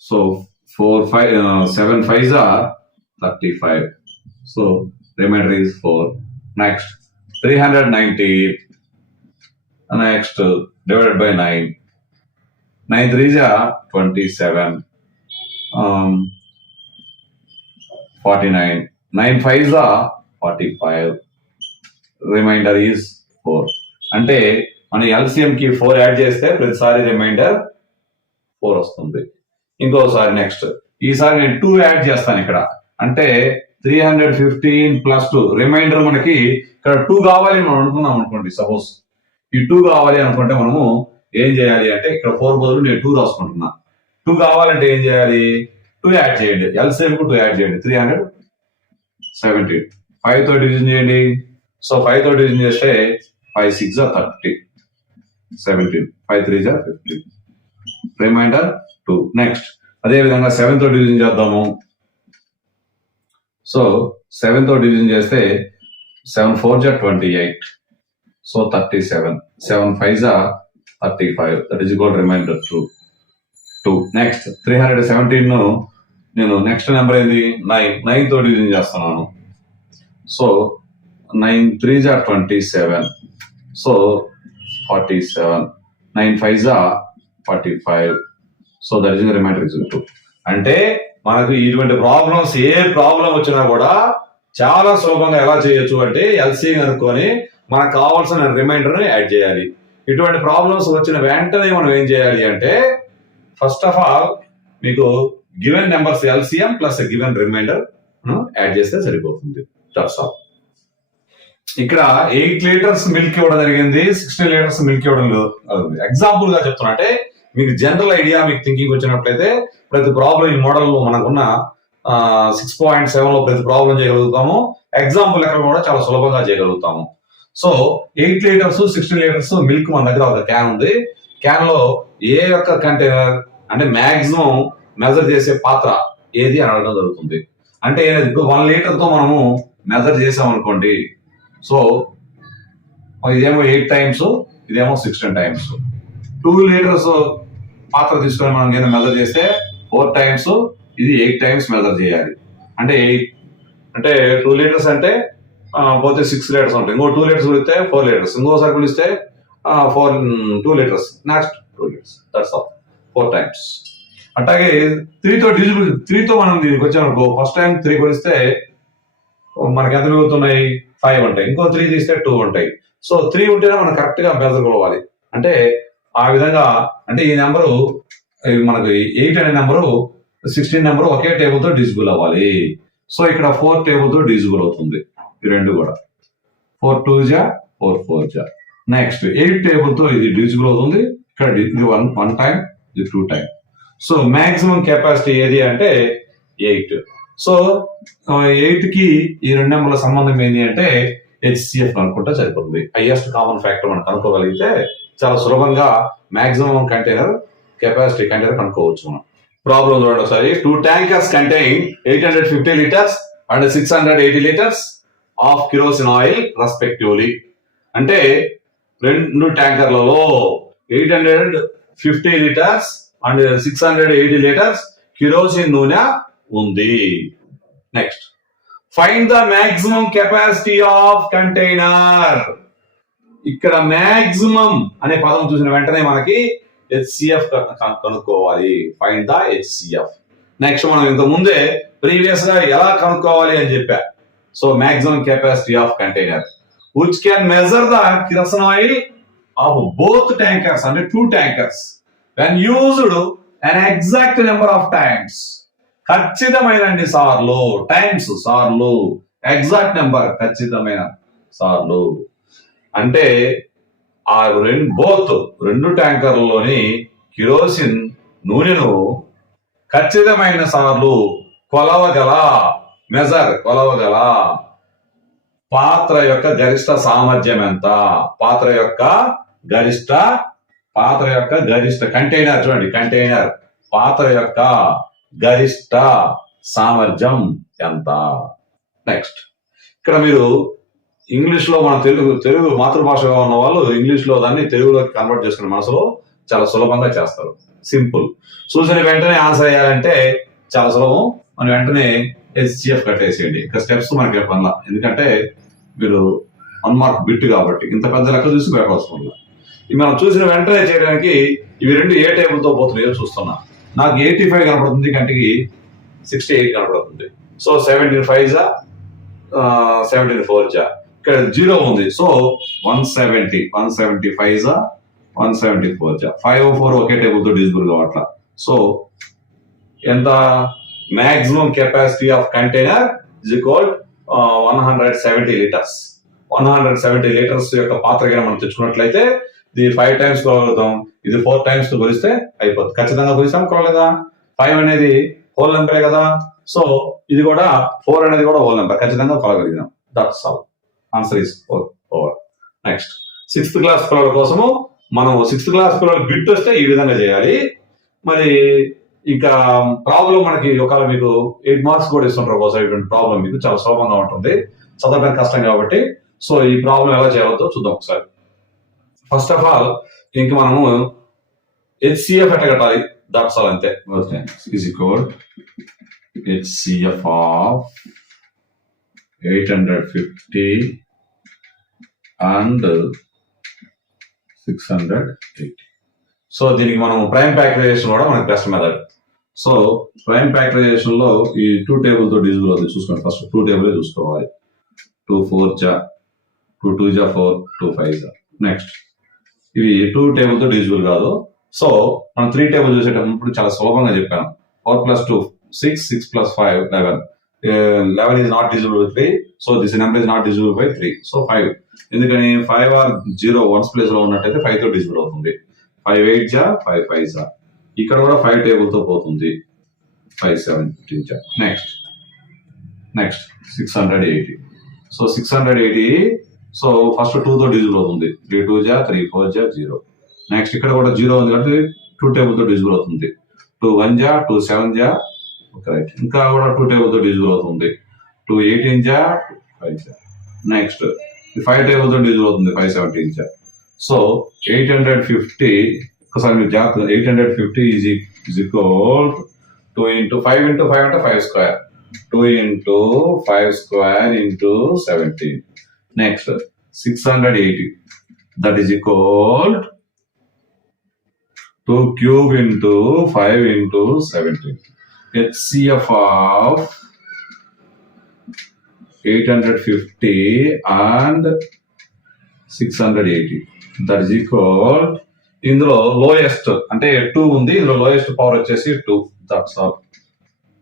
So 7 5s are 35. So remainder is 4. Next 390. Next divided by 9. 9 3s are 27. 49. 9 5s are 45. Remainder is 4. అంటే మన LCM కి 4 add చేస్తే ప్రతిసారి reminder 4 వస్తుంది. ఇంకోసారి next ఈసారి నేను 2 add చేస్తాను ఇక్కడ. అంటే 315 ప్లస్ 2 రిమైండర్ మనకి ఇక్కడ 2 కావాలి మనం అనుకున్నాం అనుకోండి. సపోజ్ ఈ 2 కావాలి అనుకుంటే మనము ఏం చేయాలి అంటే ఇక్కడ 4 బదులు నేను 2 రాసుకుంటున్నా. 2 కావాలంటే ఏం చేయాలి? 2 యాడ్ చేయండి. ఎల్సిఎం కు 2 యాడ్ చేయండి. 317. 5 తో డివిజన్ చేయండి. సో 5 తో డివిజన్ చేస్తే 5 6 30. 17. 5 3 15. రిమైండర్ 2. నెక్స్ట్ అదే విధంగా 7 తో డివిజన్ చేద్దాము. సో 7 తో డివిజన్ చేస్తే 7 4 28. So 37. 7 5 35. That is equal remainder 2. Next 317 ను నేను నెక్స్ట్ నెంబర్ ఏంది 9 తో డివిజన్ చేస్తున్నాను. So 9 3 27. So 47. 9 5 45. So that is remainder is 2. అంటే మనకు ఇటువంటి ప్రాబ్లమ్స్ ఏ ప్రాబ్లం వచ్చినా కూడా చాలా సులభంగా ఎలా చేయొచ్చు అంటే ఎల్సిఎం అనుకొని మనకు కావాల్సిన రిమైండర్ ని యాడ్ చేయాలి. ఇటువంటి ప్రాబ్లమ్స్ వచ్చిన వెంటనే మనం ఏం చేయాలి అంటే ఫస్ట్ ఆఫ్ ఆల్ మీకు given numbers LCM plus given remainder add చేస్తే సరిపోతుంది. That's all. ఇక్కడ 8 లీటర్స్ మిల్క్ ఇవ్వడం జరిగింది, 16 లీటర్స్ మిల్క్ ఇవ్వడం ఎగ్జాంపుల్ గా చెప్తున్నా. అంటే మీకు జనరల్ ఐడియా మీకు థింకింగ్ వచ్చినట్లయితే ప్రతి ప్రాబ్లం ఈ మోడల్ లో మనకున్న 6.7 లో ప్రతి ప్రాబ్లం చేయగలుగుతాము. ఎగ్జాంపుల్ లెక్కలు కూడా చాలా సులభంగా చేయగలుగుతాము. సో 8 లీటర్స్ 16 లీటర్స్ మిల్క్ మన దగ్గర ఒక క్యాన్ ఉంది. క్యాన్ లో ఏ యొక్క కంటైనర్ అంటే మాక్సిమం మెజర్ చేసే పాత్ర ఏది అని అడగడం జరుగుతుంది. అంటే ఇప్పుడు 1 లీటర్ తో మనము మెజర్ చేసాం అనుకోండి. సో ఇదేమో 8 times ఇదేమో 16 టైమ్స్. 2 లీటర్స్ పాత్ర తీసుకొని మనం కింద మెజర్ చేస్తే 4 టైమ్స్, ఇది 8 టైమ్స్ మెజర్ చేయాలి. అంటే 8 అంటే 2 లీటర్స్ అంటే పోతే 6 లీటర్స్ ఉంటాయి. ఇంకో 2 లీటర్స్ కొలిస్తే 4 లీటర్స్, ఇంకోసారి కొలిస్తే 2 litres, next 2 litres, that's all 4 times. అట్లాగే 3తో డివిజిబుల్, 3తో మనం దీనికి వచ్చామనుకో, ఫస్ట్ టైం 3 కొలిస్తే మనకి ఎంత మిగులుతున్నాయి? 5 ఉంటాయి. ఇంకో 3 తీస్తే 2 ఉంటాయి. సో 3 ఉంటేనే మనం కరెక్ట్ గా మెజర్ కొలవాలి. అంటే ఆ విధంగా, అంటే ఈ నెంబరు మనకి 8 అనే నెంబరు 16 నెంబరు ఒకే టేబుల్ తో డివిజిబుల్ అవ్వాలి. సో ఇక్కడ 4 టేబుల్ తో డివిజిబుల్ అవుతుంది ఈ రెండు కూడా. 4 2 జా 4 4 జా. నెక్స్ట్ 8 టేబుల్ తో ఇది డివిజిబుల్ అవుతుంది. ఇక్కడ ఇది 1 టైం, ఇది 2 టైం. సో మాక్సిమం కెపాసిటీ ఏది అంటే 8. సో 8 కి ఈ రెండు నెంబర్ల సంబంధం ఏంటి అంటే HCF కనుక్కుంటే సరిపోతుంది. హైయెస్ట్ కామన్ ఫ్యాక్టర్ మనం కనుక్కోగలిగితే చాలా సులభంగా మాక్సిమం కంటైనర్ కెపాసిటీ కంటైనర్ కనుక్కోవచ్చు మనం. ప్రాబ్లం చూడండి ఒకసారి. 2 tankers contain 850 liters and 680 liters of kerosene oil respectively. అంటే 2 ట్యాంకర్లలో 850 లీటర్స్ అండ్ 680 లీటర్స్ కిరోసిన్ నూనె ఉంది. Next, find the maximum capacity of container. ఇక్కడ మాక్సిమం అనే పదం చూసిన వెంటనే మనకి HCF కనుక్కోవాలి. Find the HCF. నెక్స్ట్, మనం ఇంత ముందే ప్రీవియస్ గా ఎలా కనుక్కోవాలి అని చెప్పా. So maximum capacity of container which can measure the kerosene oil of both tankers, అంటే 2 tankers, when used an exact number of times. ఖచ్చితమైన సార్లు, టైమ్స్ సార్లు, ఎగ్జాక్ట్ నెంబర్ ఖచ్చితమైన సార్లు. అంటే ఆ రెండు ట్యాంకర్లలోని కిరోసిన్ నూనెను ఖచ్చితమైన సార్లు కొలవగల పాత్ర యొక్క గరిష్ట సామర్థ్యం ఎంత? పాత్ర యొక్క గరిష్ట కంటైనర్ చూడండి, కంటైనర్ పాత్ర యొక్క గరిష్ట సామర్థ్యం ఎంత? నెక్స్ట్, ఇక్కడ మీరు ఇంగ్లీష్ లో, మన తెలుగు మాతృభాషగా ఉన్న వాళ్ళు ఇంగ్లీష్ లో దాన్ని తెలుగులోకి కన్వర్ట్ చేసుకునే మనసులో చాలా సులభంగా చేస్తారు. సింపుల్. చూసిన వెంటనే ఆన్సర్ అయ్యాలంటే చాలా సులభం. మనం వెంటనే HCF కట్టేసేయండి. ఇంకా స్టెప్స్ మనకి పనుల, ఎందుకంటే మీరు 1 మార్క్ బిట్ కాబట్టి ఇంత పెద్ద లెక్క చూసి పెట్టవలసిన. ఇవి మనం చూసిన వెంటనే చేయడానికి ఇవి రెండు ఏ టేబుల్ తో పోతున్నాయో చూస్తున్నా. నాకు 85 కనపడుతుంది, కంటికి 68 కనపడుతుంది. సో 17 5 జా 17 4 జా. ఇక్కడ 0 ఉంది. సో 170 175 జా 174 జా. 5 4 ఒకే టేబుల్ తో డివిజిబుల్ కావట్లా. సో ఎంత? Maximum capacity of container is equal 170 litres. 170 litres యొక్క పాత్ర కింద మనం తెచ్చుకున్నట్లయితే ఇది 5 టైమ్స్ కొలగలుగుతాం. ఇది 4 టైమ్స్ తో కొలిస్తే అయిపోతుంది. ఖచ్చితంగా కొలిస్తాం, కొలలేదా? 5 అనేది హోల్ నెంబరే కదా. సో ఇది కూడా 4 అనేది కూడా హోల్ నెంబర్, ఖచ్చితంగా కొలగలిగినాం. That's all. Answer is 4 over. Next, 6th class పిల్లల కోసము మనం 6th క్లాస్ పిల్లల బిట్ వస్తే ఈ విధంగా చేయాలి. మరి ఇంకా ప్రాబ్లం మనకి ఒకవేళ మీకు 8 మార్క్స్ కూడా ఇస్తుంటారు కోసం, ఇటువంటి ప్రాబ్లం మీకు చాలా సులభంగా ఉంటుంది, చదవడానికి కష్టం కాబట్టి. సో ఈ ప్రాబ్లం ఎలా చేయాలో చూద్దాం ఒకసారి. ఫస్ట్ ఆఫ్ ఆల్ ఇంక మనము HCF ఎట్లా కట్టాలి, దట్స్ ఆల్, అంతే. Is equal HCF of 850 and 680. So దీనికి మనం ప్రైమ్ ఫ్యాక్టరైజేషన్ కూడా మనకి best method. So prime factorization లో ఈ 2 టేబుల్ తో డివిజిబుల్ అవుతుంది. చూసుకోండి, ఫస్ట్ 2 టేబుల్ చూసుకోవాలి. 2 4 జా 2 2 జా 4 2 5 జా. నెక్స్ట్, ఇవి 2 టేబుల్ తో డివిజిబుల్ కాదు. సో మనం 3 టేబుల్ చూసేటప్పుడు చాలా సులభంగా చెప్పాను. 4 + 2 6 6 + 5 11. 11 is not divisible by 3. So this number is not divisible by 3. So 5. ఎందుకని 5 or 0 1's ప్లేస్ లో ఉన్నట్టయితే 5 తో డివిజిబుల్ అవుతుంది. 5 8 జా 5 5 జా. ఇక్కడ కూడా 5 టేబుల్ తో పోతుంది. 5 7 15 జా. నెక్స్ట్ 680. సో 680. సో ఫస్ట్ 2 తో డివిజిబుల్ అవుతుంది. 3 2 జా 3 4 జా 0. నెక్స్ట్ ఇక్కడ కూడా 0 ఉంది కాబట్టి 2 టేబుల్ తో డివిజిబుల్ అవుతుంది. 2 1 జా 2 7 జా. రైట్. ఇంకా కూడా 2 టేబుల్ తో డివిజిబుల్ అవుతుంది. 2 18 జా 5 జా. నెక్స్ట్ 5 టేబుల్ తో డివిజిబుల్ అవుతుంది. 5 17 జా. సో 850 ఒకసారి మీరు జాగ్రత్త 850 is equal 2 into 5 into 5 అంటే 5 square 2 into 5 square into 17. Next 680 that is equal 2 cube into 5 into 17. HCF of 850 and 680 that is equal ఇందులో లోయెస్ట్ అంటే 2 ఉంది, ఇందులో లోయెస్ట్ పవర్ వచ్చేసి 2. That's all.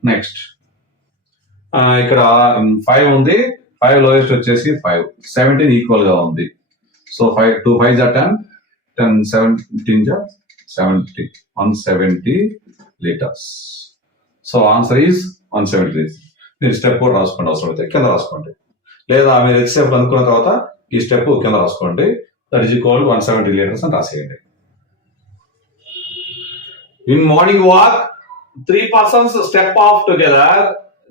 నెక్స్ట్ ఇక్కడ 5 ఉంది, 5 లోయెస్ట్ వచ్చేసి 5, 17 ఈక్వల్ గా ఉంది. సో 5 2 5 జా 10, 10 17 జా 70, 170 litres. So answer is 170 litres. మీరు స్టెప్ కూడా రాసుకోండి, అవసరం అయితే కింద రాసుకోండి, లేదా మీరు ఎక్సెప్ట్ అనుకున్న తర్వాత ఈ స్టెప్ కింద రాసుకోండి. దట్ ఈజ్ ఈక్వల్ 170 లీటర్స్ అని రాసేయండి. In morning walk, 3 persons step off together.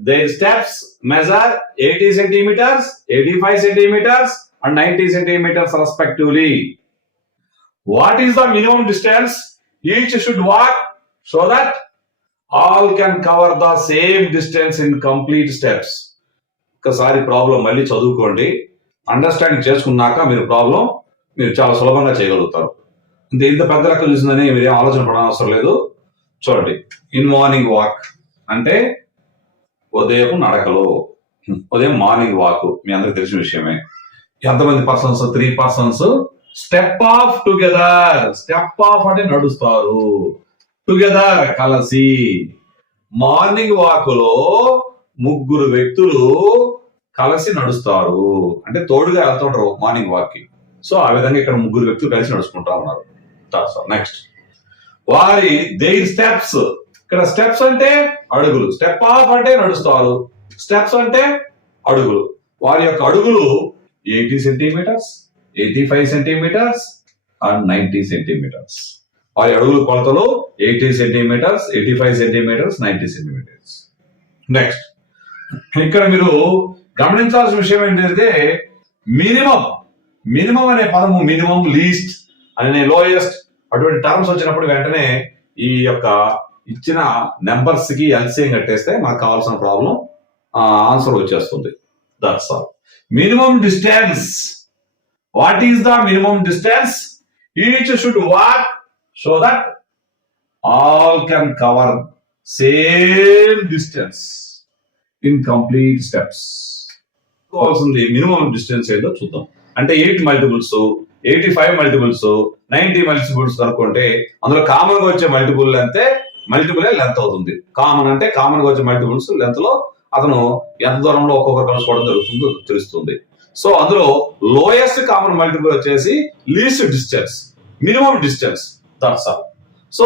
Their steps measure 80 centimeters, 85 centimeters, and 90 centimeters respectively. What is the minimum distance each should walk so that all can cover the same distance in complete steps? ఒకసారి problem మళ్ళీ చదువుకోండి, understanding చేసుకున్నాక మీరు చాలా సులభంగా చేయగలుగుతారు. ఇంత పెద్ద లెక్క చూసిందని మీరు ఏం ఆలోచన పడడం అవసరం లేదు. చూడండి, ఇన్ మార్నింగ్ వాక్ అంటే ఉదయం నడకలో, ఉదయం మార్నింగ్ వాక్ మీ అందరికి తెలిసిన విషయమే. ఎంతమంది persons? 3 persons step off together. Step of అంటే నడుస్తారు, టుగెదర్ కలిసి. మార్నింగ్ వాక్ లో 3 వ్యక్తులు కలిసి నడుస్తారు, అంటే తోడుగా వెళ్తుంటారు మార్నింగ్ వాక్ కి. సో ఆ విధంగా ఇక్కడ 3 వ్యక్తులు కలిసి నడుచుకుంటా ఉన్నారు. నెక్స్ట్ వారి దేర్ స్టెప్స్. ఇక్కడ స్టెప్స్ అంటే అడుగులు, స్టెప్ ఆఫ్ అంటే నడుస్తారు, స్టెప్స్ అంటే అడుగులు. వారి యొక్క అడుగులు 80 సెంటీమీటర్స్, 85 సెంటీమీటర్స్ అండ్ 90 సెంటీమీటర్స్. వారి అడుగులు కొలతలు 80 సెంటీమీటర్స్, 85 సెంటీమీటర్స్, 90 సెంటీమీటర్స్. నెక్స్ట్ ఇక్కడ మీరు గమనించాల్సిన విషయం ఏంటంటే మినిమం అనే పదము, మినిమం, లీస్ట్ అనే లోయెస్ట్ అటువంటి టర్మ్స్ వచ్చినప్పుడు వెంటనే ఈ యొక్క ఇచ్చిన నెంబర్స్ కి ఎల్సిఎం కట్టేస్తే మనకు కావాల్సిన ప్రాబ్లం ఆన్సర్ వచ్చేస్తుంది. That's all. Minimum distance. What is the minimum distance each should walk so that all can cover same distance in complete steps. కావాల్సింది మినిమం డిస్టెన్స్ ఏదో చూద్దాం. అంటే 8 మల్టిపుల్స్, 85 మల్టిపుల్స్, 90 మల్టిపుల్స్ కనుక్కుంటే అందులో కామన్ గా వచ్చే మల్టిపుల్ లెంత్ అవుతుంది. కామన్ అంటే కామన్ గా వచ్చే మల్టిపుల్స్ లెంత్ లో అతను ఎంత దూరంలో ఒక్కొక్కరు కలుసుకోవడం జరుగుతుందో తెలుస్తుంది. సో అందులో లోయెస్ట్ కామన్ మల్టిపుల్ వచ్చేసి least distance, minimum distance. That's all. So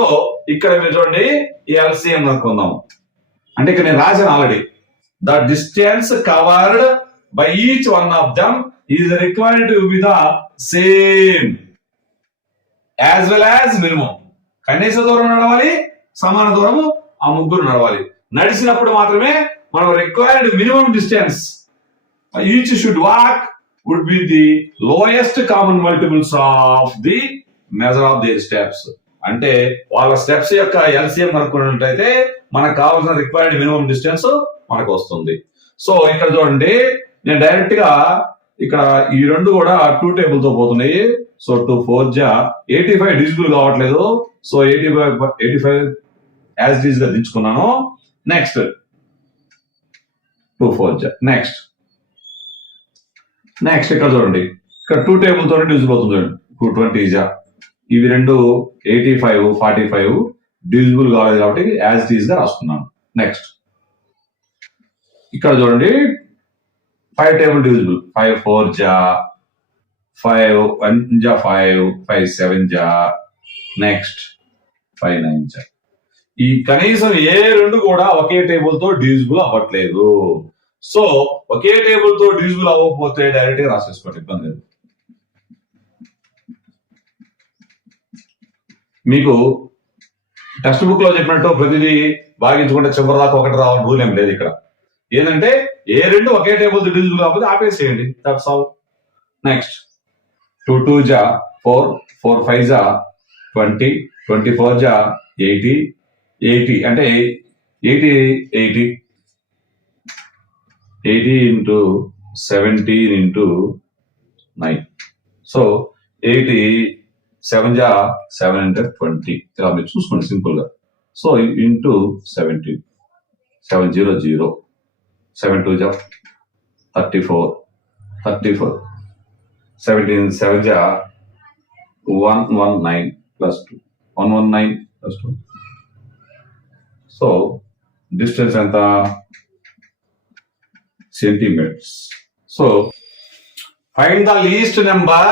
ఇక్కడ మీరు చూడండి, ఈ ఎల్సిఎం అనుకుందాం. అంటే ఇక్కడ నేను రాశాను already, the distance covered by each one of them is required to be the same as well as minimum. కనీస దూరం నడవాలి, సమాన దూరము ఆ 3 నడవాలి. నడిచినప్పుడు మాత్రమే మనం required minimum distance each should walk would be the lowest common multiples of the measure of their steps. అంటే వాళ్ళ స్టెప్స్ యొక్క ఎల్సిఎం కనుక్కున్నట్లయితే మనకు కావాల్సిన రిక్వైర్డ్ మినిమం డిస్టెన్స్ మనకు వస్తుంది. సో ఇక్కడ చూడండి, నేను డైరెక్ట్ గా ఇక్కడ ఈ 2 కూడా 2 టేబుల్ తో పోతున్నాయి. సో 2 4 జా 85 డిజిబుల్ కావట్లేదు. సో 85 యాజ్ డిజ్ గా దించుకున్నాను. నెక్స్ట్ 2 4 జా. నెక్స్ట్ ఇక్కడ చూడండి, ఇక్కడ 2 టేబుల్ తోనే డిజిబుల్ అవుతుంది. 220 జా. ఇవి 2 85 45 డిజిబుల్ కావాలి కాబట్టి యాజ్ డిజ్ గా రాసుకున్నాను. నెక్స్ట్ ఇక్కడ చూడండి, 5 టేబుల్ డివిజిబుల్. 5 4 జా, 5 1 జా 5, 5 7 జా, నెక్స్ట్ 5 9 జా. ఈ కనీసం ఏ 2 కూడా ఒకే టేబుల్ తో డివిజిబుల్ అవ్వట్లేదు. సో ఒకే టేబుల్ తో డివిజిబుల్ అవ్వకపోతే డైరెక్ట్ గా రాసేసుకోండి, ఇబ్బంది లేదు. మీకు టెక్స్ట్ బుక్ లో చెప్పినట్టు ప్రతిదీ భాగించుకుంటే చివరి దాకా ఒకటి రావాలి రూల్ ఏం లేదు. ఇక్కడ ఏంటంటే ఏ 2 ఒకే టేబుల్ డివిజిబుల్ కాకపోతే ఆపేసేయండి. That's all. నెక్స్ట్ 2 2 जा 4 4 5 जा 20 24 जा 80 80 అంటే 80 80 80 into 17 into 9. So 80 7 जा 720 ఇలా మీరు చూసుకోండి సింపుల్ గా. సో ఇంటూ 17 700 7 2 जा 34 34 17 7 जा 119 plus 2 119 plus 2. So distance ఎంత centimeters. So find the least number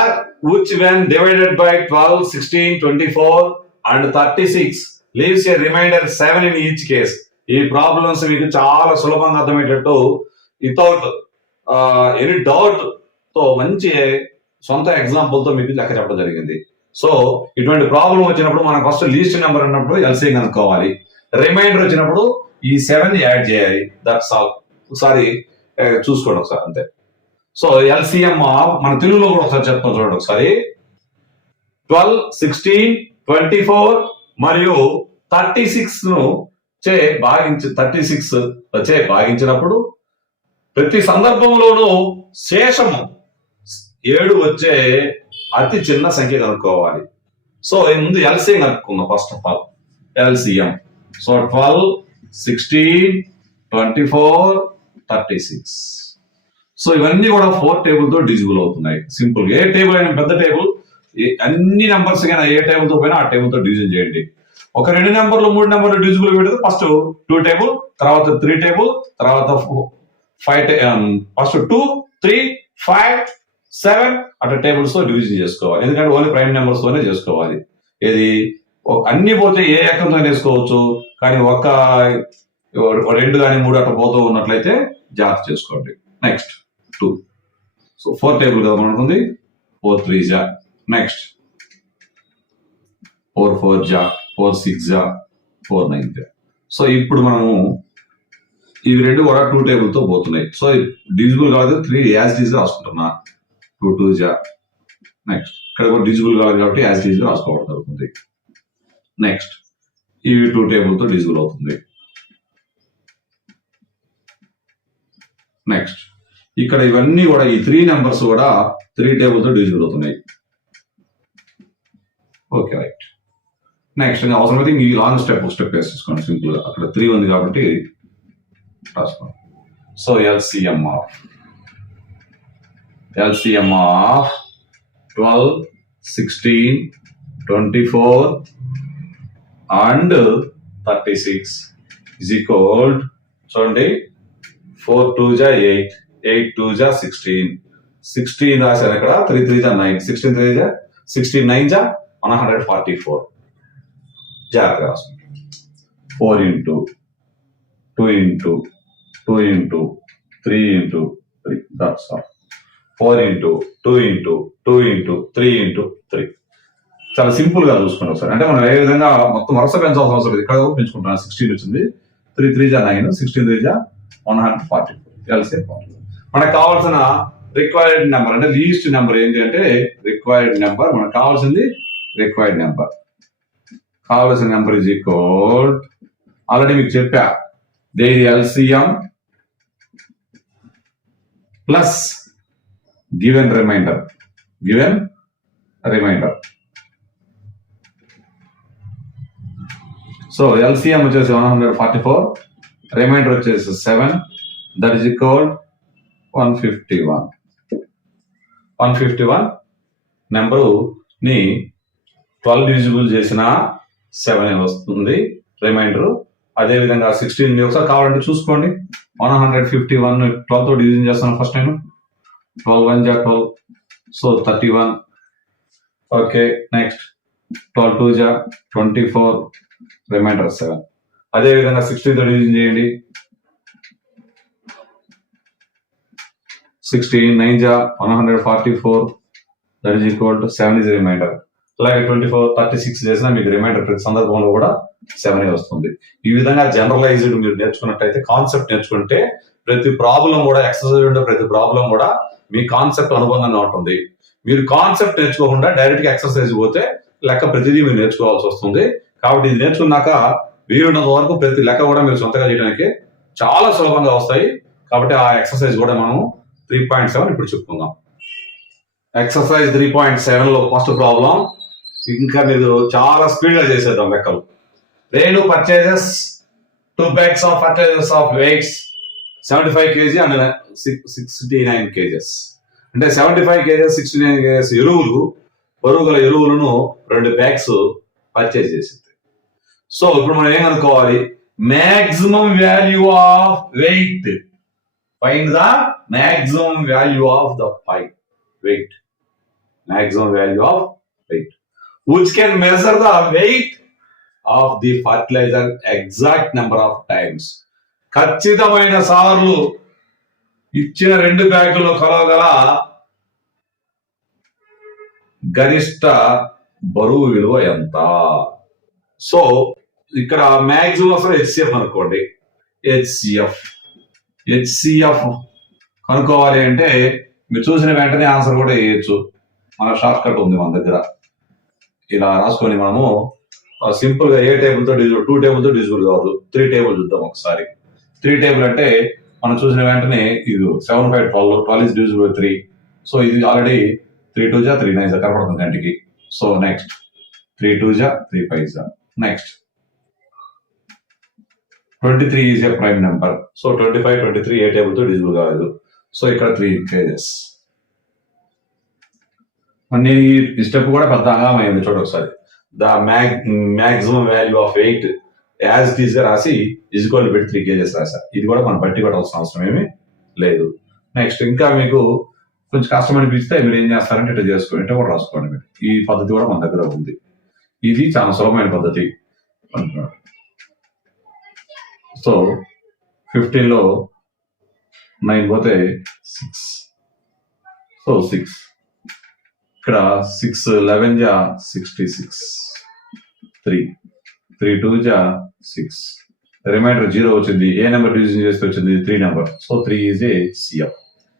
which when divided by 12, 16, 24 and 36 leaves a remainder 7 in each case. ఈ ప్రాబ్లమ్స్ మీకు చాలా సులభంగా అర్థమయ్యేటట్టు వితౌట్ ఎనీ డౌట్ తో మంచి సొంత ఎగ్జాంపుల్ తో మీకు లెక్క చెప్పడం జరిగింది. సో ఇటువంటి ప్రాబ్లం వచ్చినప్పుడు మనం ఫస్ట్ లీస్ట్ నెంబర్ ఉన్నప్పుడు ఎల్సీఎం కనుక్కోవాలి, రిమైండర్ వచ్చినప్పుడు ఈ 7 యాడ్ చేయాలి. That's all. ఒకసారి చూసుకోండి ఒకసారి అంతే. సో ఎల్సీఎం మన తెలుగులో కూడా ఒకసారి చెప్తాం చూడండి ఒకసారి. 12, 16, 24 మరియు 36 ను చే భాగించినప్పుడు ప్రతి సందర్భంలోనూ శేషము 7 వచ్చే అతి చిన్న సంఖ్య కనుక్కోవాలి. సో ముందు ఎల్సీఎం కనుక్కుందాం first of all. LCM. So 12, 16, 24, 36. So ఇవన్నీ కూడా 4 టేబుల్ తో డిజిబుల్ అవుతున్నాయి. సింపుల్ గా ఏ టేబుల్ అయినా పెద్ద టేబుల్ అన్ని నెంబర్స్ అయినా ఏ టేబుల్ తో పోయినా ఆ టేబుల్ తో డివిజన్ చేయండి. ఒక 2 నెంబర్లు 3 నెంబర్లు డిజిబుల్ పెడితే ఫస్ట్ 2 టేబుల్, తర్వాత 3 టేబుల్, తర్వాత 5 ఫస్ట్ 2, 3, 5, 7 అట్లా టేబుల్స్ తో డివిజన్ చేసుకోవాలి. ఎందుకంటే ఓన్లీ ప్రైమ్ నెంబర్స్ తోనే చేసుకోవాలి. ఇది అన్ని పోతే ఏ ఎక్కంతో వేసుకోవచ్చు, కానీ ఒక 2 కానీ 3 అట్లా పోతూ ఉన్నట్లయితే జాగ్రత్త చేసుకోండి. నెక్స్ట్ 2. సో 4 టేబుల్ కదా మనకుంది. 4 3 జా, నెక్స్ట్ 4 4 జా, 4 6 జా, 4 9 జా. సో ఇప్పుడు మనము ఇవి 2 కూడా 2 టేబుల్ తో పోతున్నాయి. సో డిజిబుల్ కాదు 3 యాజ్ డీజ్ రాసుకుంటున్నా. 2 2 జా, నెక్స్ట్ ఇక్కడ కూడా డిజిబుల్ కాదు కాబట్టి యాజ్ డీజ్ రాసుకోవడం జరుగుతుంది. నెక్స్ట్ ఇవి 2 టేబుల్ తో డిజిబుల్ అవుతుంది. నెక్స్ట్ ఇక్కడ ఇవన్నీ కూడా ఈ 3 నెంబర్స్ కూడా 3 టేబుల్ తో డివిజిబుల్ అవుతున్నాయి. Okay right. నెక్స్ట్ అవసరమైతే ఈ లాంగ్ స్టెప్ వేసేసుకోండి సింపుల్ గా. అక్కడ 3 ఉంది కాబట్టి రాసుకోండి. So LCM of 12, 16, 24 and 36 is equal to, చూడండి 4 2 జా 8, 8 2 జా 16, 16 రాశాను ఇక్కడ. 3 3 జా 9, 16 3 జా 16, 9 జా 144. జాగ్రత్తగా రాసుకోండి. 4 into 2 into 2 into 3 into 3. That's all. 4 into 2 into 2 into 3 into 3. చాలా సింపుల్ గా చూసుకోండి ఒకసారి. అంటే మనం ఏ విధంగా మొత్తం వరుస పెంచాల్సిన అవసరం లేదు. ఇక్కడ పెంచుకుంటున్నాను. 16 వచ్చింది. 3 3 జా 9, 16 3 జా 144. ఎల్సీఎం మనకు కావాల్సిన రిక్వైర్డ్ నెంబర్ అంటే లీస్ట్ నెంబర్ ఏంటి అంటే రిక్వైర్డ్ నెంబర్. మనకు కావాల్సింది రిక్వైర్డ్ నెంబర్. కావాల్సిన నెంబర్ ఈజ్ ఈక్వల్, ఆల్రెడీ మీకు చెప్పా, దేని LCM plus given remainder. So LCM వచ్చేసి 144, రిమైండర్ వచ్చేసి 7, దట్ ఈజ్ ఈక్వల్ 151. 151 నెంబరు ని 12 డివిజిబుల్ చేసిన 7 వస్తుంది రిమైండర్. అదే విధంగా 16 ఒకసారి కావాలంటే చూసుకోండి. 151 12 తో డివిజన్ చేస్తాను ఫస్ట్ నేను. 12 1 జా 12, సో 31. ఓకే నెక్స్ట్ 12 2 జా 24, రిమైండర్ 7. అదే విధంగా 16 తో డివిజన్ చేయండి. 16 9 జా 144, that is equal to 7 is remainder. అలాగే 24 36 చేసినా మీకు రిమైండర్ ప్రతి సందర్భంలో కూడా 7 వస్తుంది. ఈ విధంగా జనరలైజ్డ్ మీరు నేర్చుకున్నట్టయితే, కాన్సెప్ట్ నేర్చుకుంటే ప్రతి ప్రాబ్లం కూడా ఎక్సర్సైజ్ ఉండే ప్రతి ప్రాబ్లం కూడా మీ కాన్సెప్ట్ అనుబంధంగా ఉంటుంది. మీరు కాన్సెప్ట్ నేర్చుకోకుండా డైరెక్ట్గా ఎక్సర్సైజ్ పోతే లెక్క ప్రతిదీ మీరు నేర్చుకోవాల్సి వస్తుంది. కాబట్టి ఇది నేర్చుకున్నాక వీలున్నంత వరకు ప్రతి లెక్క కూడా మీరు సొంతగా చేయడానికి చాలా సులభంగా వస్తాయి. కాబట్టి ఆ ఎక్సర్సైజ్ కూడా మనం 3.7 ఇప్పుడు చెప్పుకుందాం. ఎక్సర్సైజ్ 3.7 లో ఫస్ట్ ప్రాబ్లం ఇంకా మీరు చాలా స్పీడ్ గా చేసేద్దాం లెక్కలు. Renu purchases 2 bags of fertilizers of weights 75 kg and 69 kgs. అంటే 75 kgs 69 kgs ఎరువులు బరువు గల ఎరువులను 2 bags పర్చేజ్ చేసింది. సో ఇప్పుడు మనం ఏం అనుకోవాలి, maximum value of weight. Find the maximum value of the weight. Maximum value of weight which can measure the weight of the fertilizer exact number of times. ఖచ్చితమైన సార్లు ఇచ్చిన 2 బ్యాగులు కలవగల గరిష్ట బరువు విలువ ఎంత. సో ఇక్కడ మాక్సిమం అసలు హెచ్సిఎఫ్ అనుకోండి. హెచ్సిఎఫ్ కనుక్కోవాలి అంటే మీరు చూసిన వెంటనే ఆన్సర్ కూడా వేయచ్చు. మన షార్ట్ కట్ ఉంది మన దగ్గర. ఇలా రాసుకొని మనము సింపుల్ గా ఏ టేబుల్ తో డివిజిబుల్, 2 టేబుల్ తో డివిజిబుల్ కాదు, 3 టేబుల్ చూద్దాం ఒకసారి. 3 టేబుల్ అంటే మనం చూసిన వెంటనే ఇది 7 5 12 is divisible by 3. సో ఇది ఆల్రెడీ 3 2 3 9 కనపడుతుంది కంటికి. So next 3 2 3 5 next 23 is a prime number. So 25 23 A table తో డివిజిబుల్ కాలేదు. సో ఇక్కడ 3 kgs. నేను ఈ స్టెప్ కూడా పెద్ద అయింది చూడ ఒకసారి. The maximum value of weight as it is గా రాసి ఈజ్వల్ పెట్టి 3 kgs రాసా. ఇది కూడా మనం బట్టి కొట్టాల్సిన అవసరం ఏమీ లేదు. నెక్స్ట్ ఇంకా మీకు కొంచెం కష్టం అనిపిస్తే మీరు ఏం చేస్తారంటే ఇట్లా చేసుకోండి, ఇట్లా కూడా రాసుకోండి. మీరు ఈ పద్ధతి కూడా మన దగ్గర ఉంది. ఇది చాలా సులభమైన పద్ధతి అంటున్నాడు. సో 15 లో 9 పోతే 6. సో 6 ఇక్కడ 6 11 66, 3 3 2 6, రిమైండర్ 0 వచ్చింది. ఏ నెంబర్ డివిజన్ చేస్తే వచ్చింది 3 number. So 3 is a CF.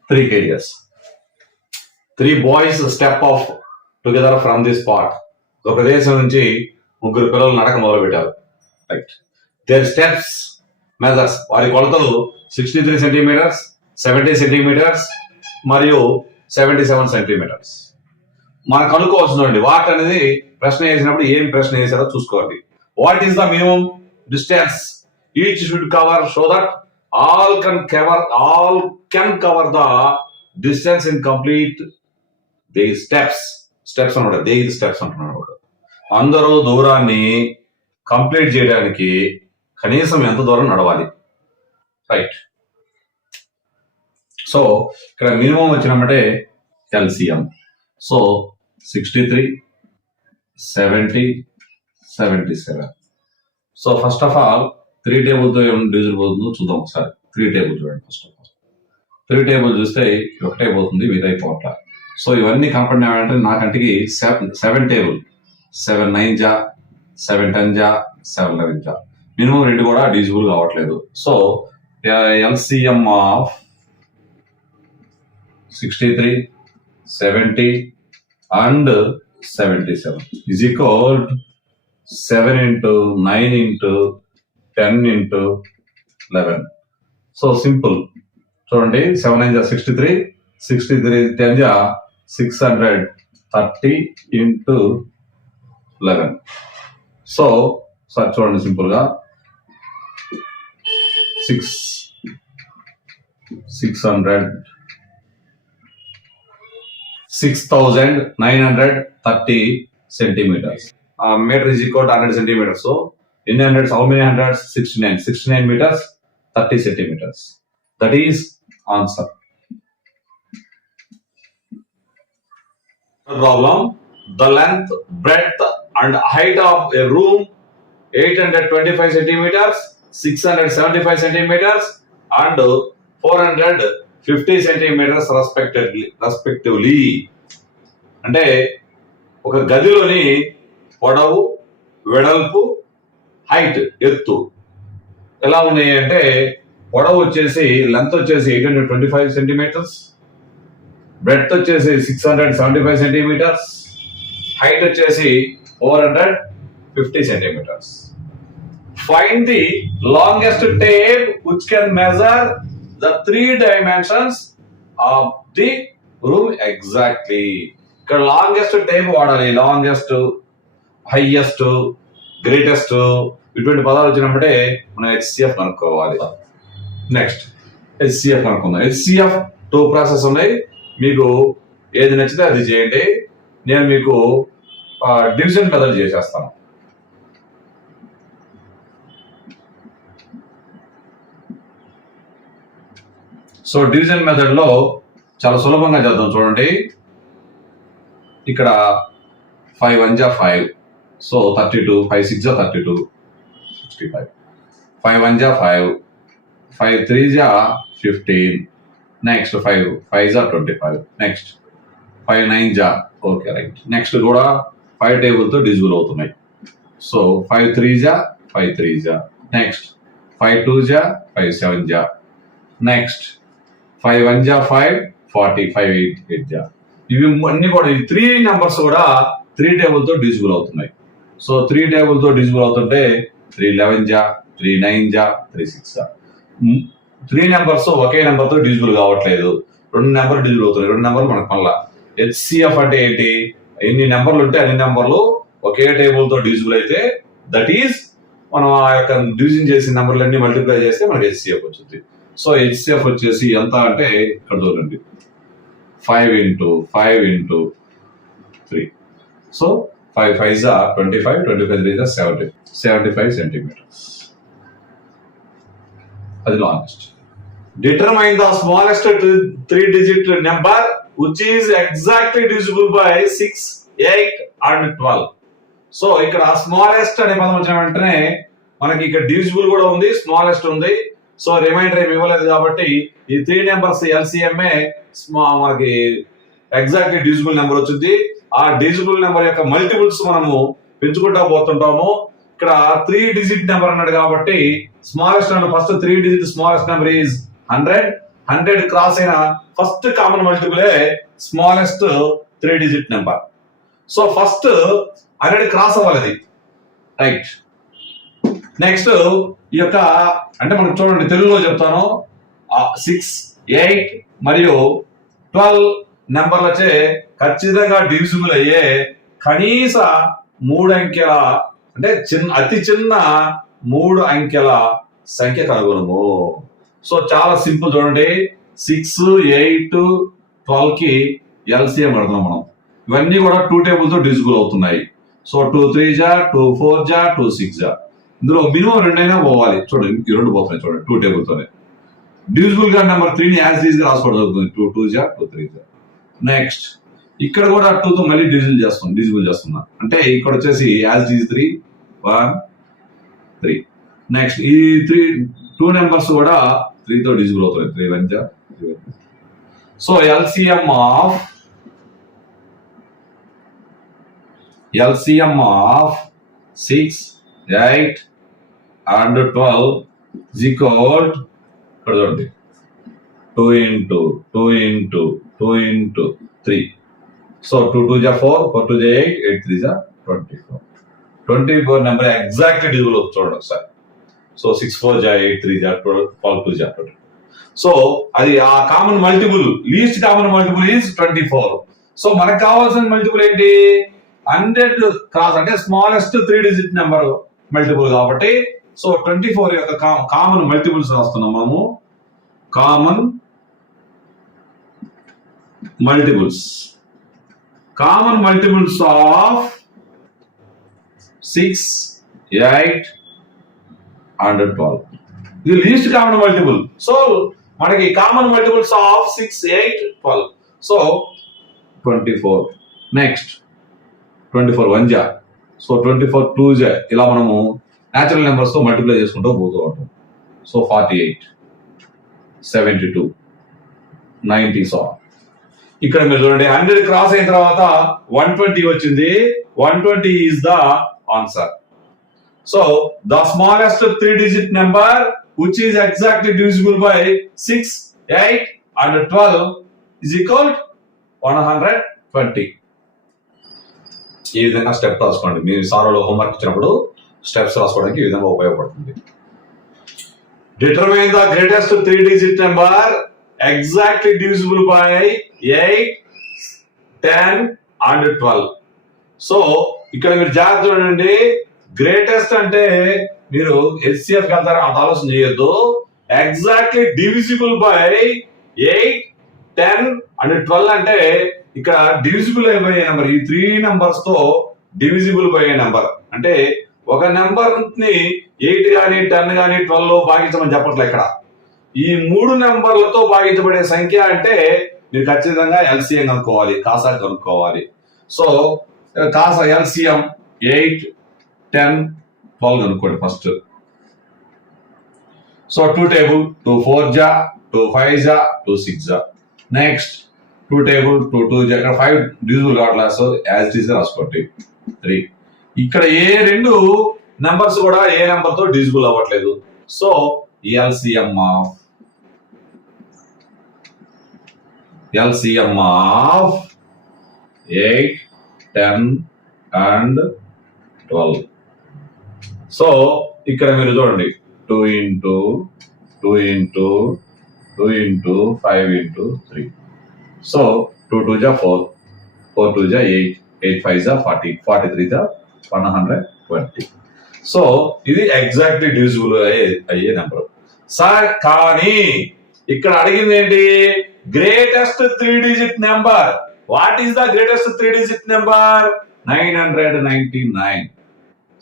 3 kgs. 3 boys step off together from this spot. ఒక ప్రదేశం నుంచి 3 పిల్లలు నడక మొదలు పెట్టారు. రైట్. దేర్ స్టెప్స్ మెజర్స్, వారి కొలతలు 63 సెంటీమీటర్స్, 70 సెంటీమీటర్స్ మరియు 77 సెంటీమీటర్స్. మనకు అనుకోవాల్సిందండి వాట్ అనేది ప్రశ్న వేసినప్పుడు ఏం ప్రశ్న వేసారో చూసుకోండి. What is the minimum distance each should cover so that all can cover the distance in complete the steps అన్నాడు. దే స్టెప్స్ అంటున్నాడు. అందరూ దూరాన్ని కంప్లీట్ చేయడానికి కనీసం ఎంత దూరం నడవాలి. రైట్. సో ఇక్కడ మినిమం వచ్చినప్పుడే LCM. So 63 70 77. So first of all 3 టేబుల్తో ఏమైనా డివిజిబుల్ పోతుందో చూద్దాం ఒకసారి. 3 టేబుల్ చూడండి. ఫస్ట్ ఆఫ్ ఆల్ 3 టేబుల్ చూస్తే ఒకటే పోతుంది, మిగతా పోట్ల. సో ఇవన్నీ కనపడినాయంటే నా కంటికి 7 టేబుల్ 7 9 7 10 7 11 మినిమం 2 కూడా డివిజిబుల్ కావట్లేదు. So LCM of 63 70 and 77 is equal to 7 into 9 into 10 into 11. So simple. చూడండి 7 9 63, 63 10 630 into 11. సో సార్ చూడండి సింపుల్ గా 6,930 centimeters. Meter is equal to 100 centimeters. So in hundreds, how many hundreds? 69. 69 meters, 30 centimeters. That is answer. Problem: the length, breadth, and height of a room 825 centimeters, 675 centimeters, and 450 centimeters respectively. అంటే ఒక గదిలోని పొడవు, వెడల్పు, height, ఎత్తు ఎలా ఉన్నాయి అంటే పొడవు వచ్చేసి లెంత్ వచ్చేసి 825 సెంటీమీటర్స్, బ్రెడ్త్ వచ్చేసి 675 సెంటీమీటర్స్, హైట్ వచ్చేసి 450 centimetres. Find the longest tape which can measure the 3 dimensions of the room exactly. ఇక్కడ లాంగెస్ట్ టేప్ వాడాలి. లాంగెస్ట్, హైయెస్ట్, గ్రేటెస్ట్ ఇటువంటి పదాలు వచ్చినప్పుడే మనం హెచ్సిఎఫ్ కనుక్కోవాలి. నెక్స్ట్ హెచ్సిఎఫ్ కనుక్కుందాం. హెచ్సిఎఫ్ 2 ప్రాసెస్ ఉన్నాయి. మీకు ఏది నచ్చితే అది చేయండి. నేను మీకు డివిజన్ మెథడ్ చేసేస్తాను. సో డివిజన్ మెథడ్ లో చాలా సులభంగా చేద్దాం. చూడండి, ఇక్కడ 5 1 జా 5, సో 32, 5 6 జా 32, 65, 5 1 జా 5, 5 3 జా 15, నెక్స్ట్ 5 5 జా 25, నెక్స్ట్ 5 9 జా, ఓకే రైట్. నెక్స్ట్ కూడా 5 టేబుల్ తో డివిజిబుల్ అవుతున్నాయి. సో 5 3 జా 5 3 జా, నెక్స్ట్ 5 2 జా 5 7 జా, నెక్స్ట్ 5 1 జా 5 40, 5 8 8 జా. ఇవి అన్ని కూడా ఈ 3 నెంబర్స్ కూడా 3 టేబుల్ తో డివిజిబుల్ అవుతున్నాయి. సో 3 టేబుల్ తో డివిజిబుల్ అవుతుంటే 3 11 జా, 3 9 జా, 3 6 జా. 3 నెంబర్స్ ఒకే నెంబర్ తో డివిజిబుల్ కావట్లేదు. 2 నెంబర్లు డివిజిబుల్ అవుతున్నాయి. 2 నెంబర్లు మనకు మళ్ళా. హెచ్సిఎఫ్ అంటే ఏంటి? ఎన్ని నెంబర్లు ఉంటే అన్ని నెంబర్లు ఒకే టేబుల్ తో డివిజిబుల్ అయితే దట్ ఈస్ మనం ఆ యొక్క డివిజన్ చేసిన నెంబర్లన్నీ మల్టిప్లై చేస్తే మనకి హెచ్సిఎఫ్ వచ్చింది. సో హెచ్సిఎఫ్ వచ్చేసి ఎంత అంటే ఇక్కడ చూడండి, 5 into 5 into 3. సో 5 5 జా 25, 25 3 జా 75 సెంటీమీటర్స్. అది longest. Determine the smallest 3-digit number which is exactly divisible by 6, 8 and 12. So ఇక్కడ స్మాలెస్ట్ అనే పదం వచ్చిన వెంటనే మనకి ఇక్కడ డివిజిబుల్ కూడా ఉంది, స్మాలెస్ట్ ఉంది. సో రిమైండర్ ఏమి ఇవ్వలేదు కాబట్టి ఈ 3 నెంబర్స్ ఎల్సిఎంఏ మనకి ఎగ్జాక్ట్లీ డివిజిబుల్ నెంబర్ వచ్చింది. ఆ డివిజిబుల్ నెంబర్ యొక్క మల్టిపుల్స్ మనము పెంచుకుంటా పోతుంటాము. ఇక్కడ 3-digit నెంబర్ అన్నాడు కాబట్టి smallest number, first 3-digit smallest number is 100. 100 cross అయిన ఫస్ట్ కామన్ మల్టిపులే smallest 3-digit number. So first 100 cross అవ్వాలి, రైట్. నెక్స్ట్ ఈ యొక్క అంటే మనకు చూడండి, తెలుగులో చెప్తాను, 6, 8 మరియు 12 నెంబర్లచే ఖచ్చితంగా డివిజిబుల్ అయ్యే కనీస 3 అంకెల అంటే అతి చిన్న 3 అంకెల సంఖ్య కనుగొనము. సో చాలా సింపుల్. చూడండి, 6, 8, 12 కి ఎల్సిఎం పెడుతున్నాం మనం. ఇవన్నీ కూడా 2 టేబుల్ తో డివిజిబుల్ అవుతున్నాయి. సో 2 3 జా, 2 4 జా, 2 6 జా. ఇందులో మినిమం 2 అయినా పోవాలి. చూడండి, ఈ 2 పోతున్నాయి. చూడండి, 2 టేబుల్ తోనే డివిజిబుల్ గా నెంబర్ 3 ని యాజ్ ఈజ్ గా రాసుకోవడం జరుగుతుంది. 2 2 జా, 2 3 జా. నెక్స్ట్ ఇక్కడ కూడా 2 తో మళ్ళీ డివిజిబుల్ చేస్తున్నా. అంటే ఇక్కడ వచ్చేసి యాజ్ ఈజ్ 3 1 3. నెక్స్ట్ ఈ 2 నెంబర్స్ కూడా 3 తో డివిజిబుల్ అవుతాయి. 3 1 జా, 3 1. So LCM of 6, 8 and 12 is equal ఇక్కడ చూడండి 2 into 2 into 2 into 3. సో 2 2 జా 4, 4 2 జా 8, 8 3 జా 24. 24 నెంబర్ ఎగ్జాక్ట్లీ డివిజిబుల్ అవుతుంది. చూడండి ఒకసారి. సో 6 4 జా 8 3 జా 12 2 జా 20. సో అది ఆ common multiple, least common multiple is 24. So మనకు కావాల్సిన మల్టిపుల్ ఏంటి? 100 క్రాస్ అంటే స్మాలెస్ట్ 3-digit నెంబర్ మల్టిపుల్ కాబట్టి సో 24 యొక్క కామన్ మల్టిపుల్స్ రాస్తున్నాం మనము. Common multiples of 6, 8 and 12. ఇది లీస్ట్ కామన్ మల్టిపుల్. సో మనకి common multiples of 6, 8, 12. So 24. Next 24 1 జా, సో 24 2 జా. ఇలా మనము న్యాచురల్ నెంబర్స్ తో మల్టిప్లై చేసుకుంటూ పోతూ ఉంటాం. సో 48, 72, 90. సో ఇక్కడ మీరు చూడండి, 100 క్రాస్ అయిన తర్వాత 120 వచ్చింది. 120 is the answer. So the smallest 3-digit number which is exactly divisible by 6, 8 and 12 is equal 120. ఈ విధంగా స్టెప్ రాసుకోండి. మీ సార్లు హోంవర్క్ ఇచ్చినప్పుడు స్టెప్స్ రాసుకోవడానికి ఈ విధంగా ఉపయోగపడుతుంది. Determine the greatest 3-digit number exactly divisible by 8, 10 and 12. So ఇక్కడ మీరు జాగ్రత్త చూడండి. గ్రేటెస్ట్ అంటే మీరు HCF వెళ్తారా అంత ఆలోచన చేయొద్దు. ఎగ్జాక్ట్లీ డివిజిబుల్ బై 8, 10 and 12 అంటే ఇక్కడ డివిజిబుల్ అయిపోయే నెంబర్. ఈ 3 numbers తో డివిజిబుల్ అయ్యే నెంబర్ అంటే ఒక నెంబర్ ని 8 గానీ 10 గానీ 12 భాగించమని చెప్పట్లే. ఇక్కడ ఈ 3 నెంబర్లతో భాగించబడే సంఖ్య అంటే మీరు ఖచ్చితంగా LCM కనుక్కోవాలి, కాసా కనుక్కోవాలి. సో కాసా LCM 8, 10, 12 కనుక్కోండి ఫస్ట్. సో 2 table 2 4 జా 2 5 జా 2 6 జా. నెక్స్ట్ 2 table 2 2 జా. ఇక్కడ 5 డివిజిబుల్ కావట్లేదు. సో యాజ్ ఇట్ ఈస్ రాసుకోండి. 3 ఇక్కడ ఏ 2 నెంబర్స్ కూడా ఏ నెంబర్ తో డివిజిబుల్ అవ్వట్లేదు. So LCM of 8, 10 and 12. So ఇక్కడ మీరు చూడండి 2 into 2 into 2 into 5 into 3. So 2 2 జా 4, 4 2 జా 8, 8 5 జా 40, 43 జా 120. సో ఇది ఎగ్జాక్ట్లీ డివిజిబుల్ అయ్యే నెంబర్. సార్ కానీ ఇక్కడ అడిగింది ఏంటి? Greatest 3-digit number. What is the greatest 3-digit number? 999.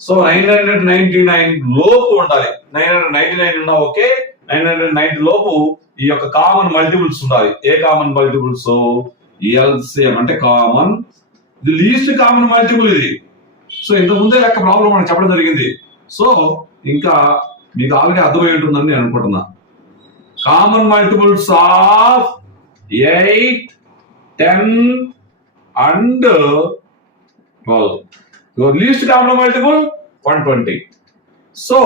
So 999 లోపు ఉండాలి. 999 ఉన్నా ఓకే. 990 లోపు ఈ యొక్క కామన్ మల్టిపుల్స్ ఉండాలి. A common multiples? LCM అంటే కామన్, ఇది లీస్ట్ కామన్ మల్టిపుల్ ఇది. సో ఇంత ముందే లెక్క ప్రాబ్లం మనకు చెప్పడం జరిగింది. సో ఇంకా మీకు ఆల్రెడీ అర్థమై ఉంటుందని నేను అనుకుంటున్నా. Common multiples of 8, 10 and 12. Your least common multiple 120. So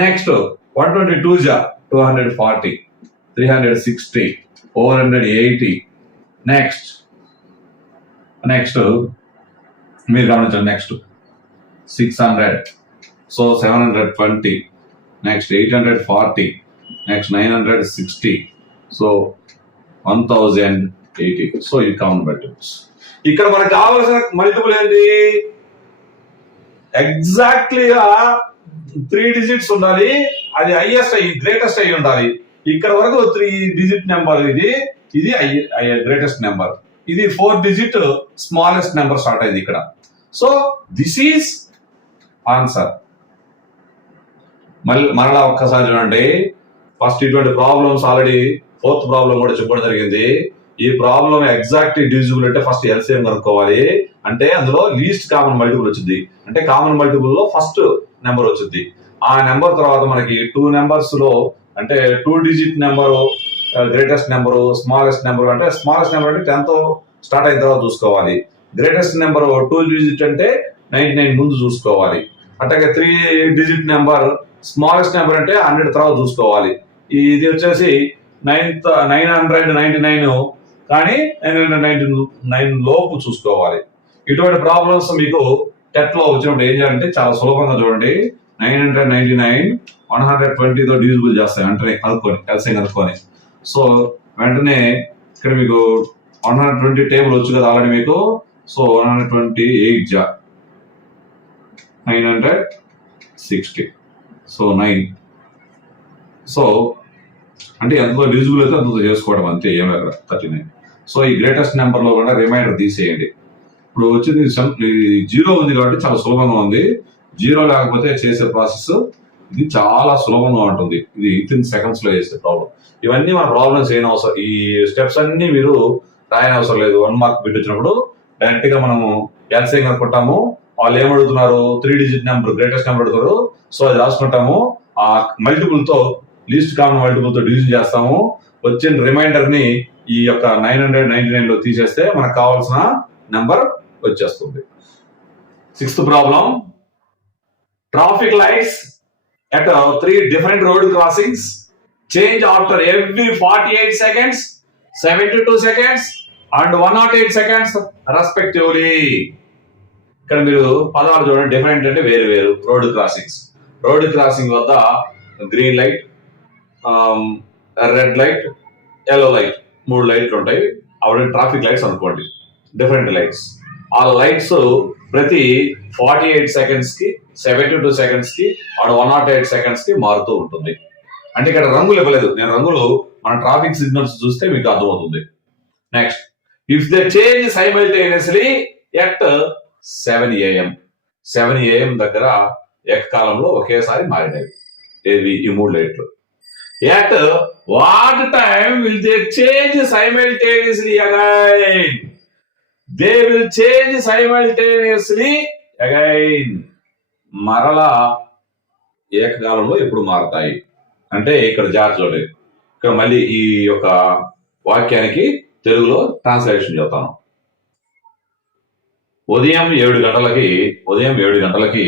next 122 ja 240, 360, 480. Next మీరు గమనించండి. Next 600. So 720. Next 840. Next 960. So 1080. So ఈ కామన్ మల్టిపుల్స్. ఇక్కడ మనకు కావాల్సిన మల్టిపుల్ ఏంటి? ఎగ్జాక్ట్లీగా 3 digits ఉండాలి. అది హైయెస్ట్ గ్రేటెస్ట్ అయి ఉండాలి. ఇక్కడ వరకు 3-digit నెంబర్ ఇది గ్రేటెస్ట్ నెంబర్. ఇది 4-digit స్మాలెస్ట్ నెంబర్ స్టార్ట్ అయింది ఇక్కడ. So this is answer. మరలా ఒక్కసారి చూడండి. ఫస్ట్ ఇటువంటి ప్రాబ్లమ్స్ ఆల్రెడీ 4th ప్రాబ్లం కూడా చెప్పడం జరిగింది. ఈ ప్రాబ్లం ఎగ్జాక్ట్లీ డివిజిబుల్ అంటే ఫస్ట్ LCM కనుక్కోవాలి. అంటే అందులో లీస్ట్ కామన్ మల్టిపుల్ వచ్చింది. అంటే కామన్ మల్టిపుల్ లో ఫస్ట్ నెంబర్ వచ్చింది. ఆ నెంబర్ తర్వాత మనకి 2 numbers లో అంటే 2-digit number greatest number, smallest number అంటే స్మాలెస్ట్ నెంబర్ అంటే 10తో స్టార్ట్ అయిన తర్వాత చూసుకోవాలి. గ్రేటెస్ట్ నెంబర్ 2-digit అంటే 99 ముందు చూసుకోవాలి. అట్లాగే 3-digit నెంబర్ స్మాలెస్ట్ నెంబర్ అంటే 100 తర్వాత చూసుకోవాలి. ఇది వచ్చేసి 999 కానీ 999 లోపు చూసుకోవాలి. ఇటువంటి ప్రాబ్లమ్స్ మీకు టెట్ లో వచ్చినప్పుడు ఏం చేయాలంటే చాలా సులభంగా చూడండి. 999 120తో డివిజిబుల్ చేస్తాయి వెంటనే కనుక్కొని, LCM కనుక్కొని. సో వెంటనే ఇక్కడ మీకు 120 టేబుల్ వచ్చు కదా ఆల్రెడీ మీకు. సో 128 జా 960. సో 9. సో అంటే ఎంతో డివిజిబుల్ అయితే అంత చేసుకోవడం అంతే. ఏమి అక్కడ 39. సో ఈ గ్రేటెస్ట్ నెంబర్ లో కూడా రిమైండర్ తీసేయండి. ఇప్పుడు వచ్చింది 0 ఉంది కాబట్టి చాలా సులభంగా ఉంది. 0 లేకపోతే చేసే ప్రాసెస్ ఇది చాలా సులభంగా ఉంటుంది. ఇది వితిన్ సెకండ్స్ లో చేసే ప్రాబ్లం. ఇవన్నీ మన ప్రాబ్లమ్స్ ఏం అవసరం, ఈ స్టెప్స్ అన్ని మీరు రాయని అవసరం లేదు. 1 మార్క్ బిట్ వచ్చినప్పుడు డైరెక్ట్ గా మనము LCM కనుక్కుంటాము. వాళ్ళు ఏమడుగుతున్నారు? 3-digit నెంబర్ గ్రేటెస్ట్ నెంబర్ అడుగుతారు. సో అది రాసుకుంటాము. ఆ మల్టిపుల్ తో లీస్ట్ కామన్ మల్టిపుల్ తో డివిజన్ చేస్తాము. వచ్చిన రిమైండర్ ని ఈ యొక్క 999 లో తీసేస్తే మనకు కావాల్సిన నెంబర్ వచ్చేస్తుంది. 6th problem. Traffic lights at 3 different road crossings change after every 48 seconds, 72 seconds, and 108 seconds respectively. ఇక్కడ మీరు పదాలు చూడండి, డిఫరెంట్ అంటే వేరు వేరు. రోడ్ క్రాసింగ్ వద్ద green light, red light, yellow light, 3 లైట్లు ఉంటాయి. అవి ట్రాఫిక్ లైట్స్ అనుకోండి, డిఫరెంట్ లైట్స్. ఆ లైట్స్ ప్రతి 48 seconds కి, 72 seconds కి, అండ్ 108 seconds కి మారుతూ ఉంటుంది. అంటే ఇక్కడ రంగులు ఇవ్వలేదు, నేను రంగులు మన ట్రాఫిక్ సిగ్నల్స్ చూస్తే మీకు అర్థమవుతుంది. Next, if they change simultaneously at 7 AM, 7 AM దగ్గర ఏకకాలంలో ఒకేసారి మారినవి ఏవి? ఈ 3 లైట్లు. At what time will they change simultaneously again? They will change simultaneously again. మరలా ఏకకాలంలో ఎప్పుడు మారతాయి అంటే ఇక్కడ జాగ్రత్త చూడండి. ఇక్కడ మళ్ళీ ఈ యొక్క వాక్యానికి తెలుగులో ట్రాన్స్లేషన్ చెప్తాను. ఉదయం 7 గంటలకి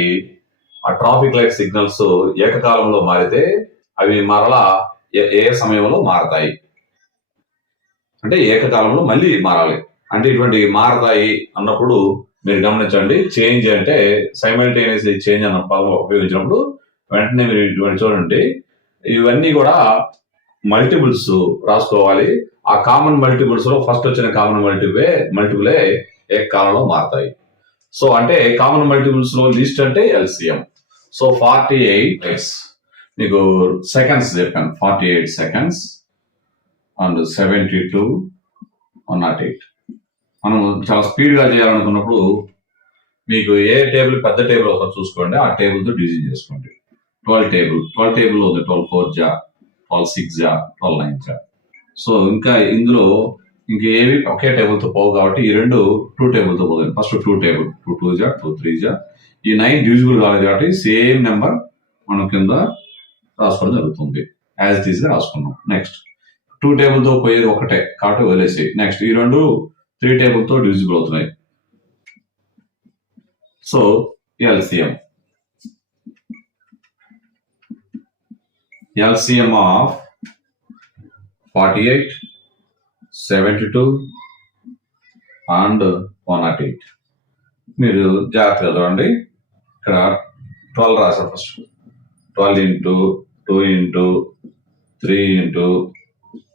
ఆ ట్రాఫిక్ లైట్ సిగ్నల్స్ ఏకకాలంలో మారితే అవి మరలా ఏ సమయంలో మారతాయి అంటే ఏకకాలంలో మళ్ళీ మారాలి. అంటే ఇటువంటి మారతాయి అన్నప్పుడు మీరు గమనించండి, చేంజ్ అంటే సైమల్టేనియస్లీ చేంజ్ అన్న పదం ఉపయోగించినప్పుడు వెంటనే మీరు ఇటువంటి చూడండి, ఇవన్నీ కూడా మల్టిపుల్స్ రాసుకోవాలి. ఆ కామన్ మల్టిపుల్స్ లో ఫస్ట్ వచ్చిన కామన్ మల్టిపులే ఏకకాలంలో మారతాయి. సో అంటే కామన్ మల్టిపుల్స్ లో లిస్ట్ అంటే LCM. సో 48 నీకు సెకండ్స్ చెప్పాను, 48 seconds అండ్ 72, 108. మనం చాలా స్పీడ్ గా చేయాలనుకున్నప్పుడు మీకు ఏ టేబుల్ పెద్ద టేబుల్ ఒకసారి చూసుకోండి, ఆ టేబుల్ తో డివిజన్ చేసుకోండి. 12 టేబుల్ ఉంది, 12 4 జా, 12 6 జా, 12 9 జా. సో ఇంకా ఇందులో ఇంకేవి ఒకే టేబుల్ తో పోవు కాబట్టి ఈ రెండు 2 టేబుల్ తో పోతుంది. ఫస్ట్ 2 టేబుల్, 2 2 జా, 2 3 జా. ఈ 9 డివిజిబుల్ కాలేదు కాబట్టి సేమ్ నెంబర్ మనం కింద రాసుకోవడం జరుగుతుంది. యాజ్ ఇట్ ఈస్ గా రాసుకున్నాం. నెక్స్ట్ 2 టేబుల్ తో పోయేది ఒకటే కాబట్టి వదిలేసి, నెక్స్ట్ ఈ రెండు 3 టేబుల్ తో డివిజిబుల్ అవుతున్నాయి. So LCM of 48, 72 and 108. మీరు జాగ్రత్తగా చూడండి, ఇక్కడ 12 రాశారు. First 12 into 2 into 3 into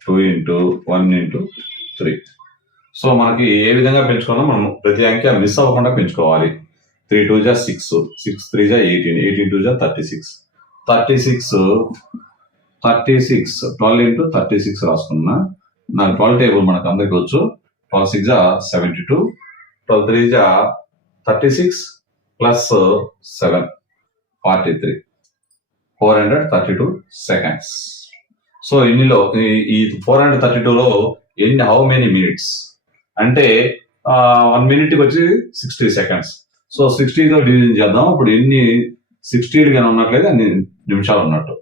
2 into 1 into 3. So మనకి ఏ విధంగా పెంచుకున్నా మనం ప్రతి అంకె మిస్ అవ్వకుండా పెంచుకోవాలి. 3 2 జా 6, 6 3 జా 18, 18 2 జా 36, 12 into 36 రాసుకున్నా. నాకు 12 టేబుల్ మనకు అందరికి వచ్చు. 12 6 జా 72, 12 3 జా 36 ప్లస్ 7 43, 432 seconds. సో ఇన్నిలో ఈ 432లో హౌ మెనీ మినిట్స్ అంటే 1 minute వచ్చి 60 seconds. సో 60తో డివిజన్ చేద్దాం. ఇప్పుడు ఎన్ని 60 గానే ఉన్నట్లయితే అన్ని నిమిషాలు ఉన్నట్టు.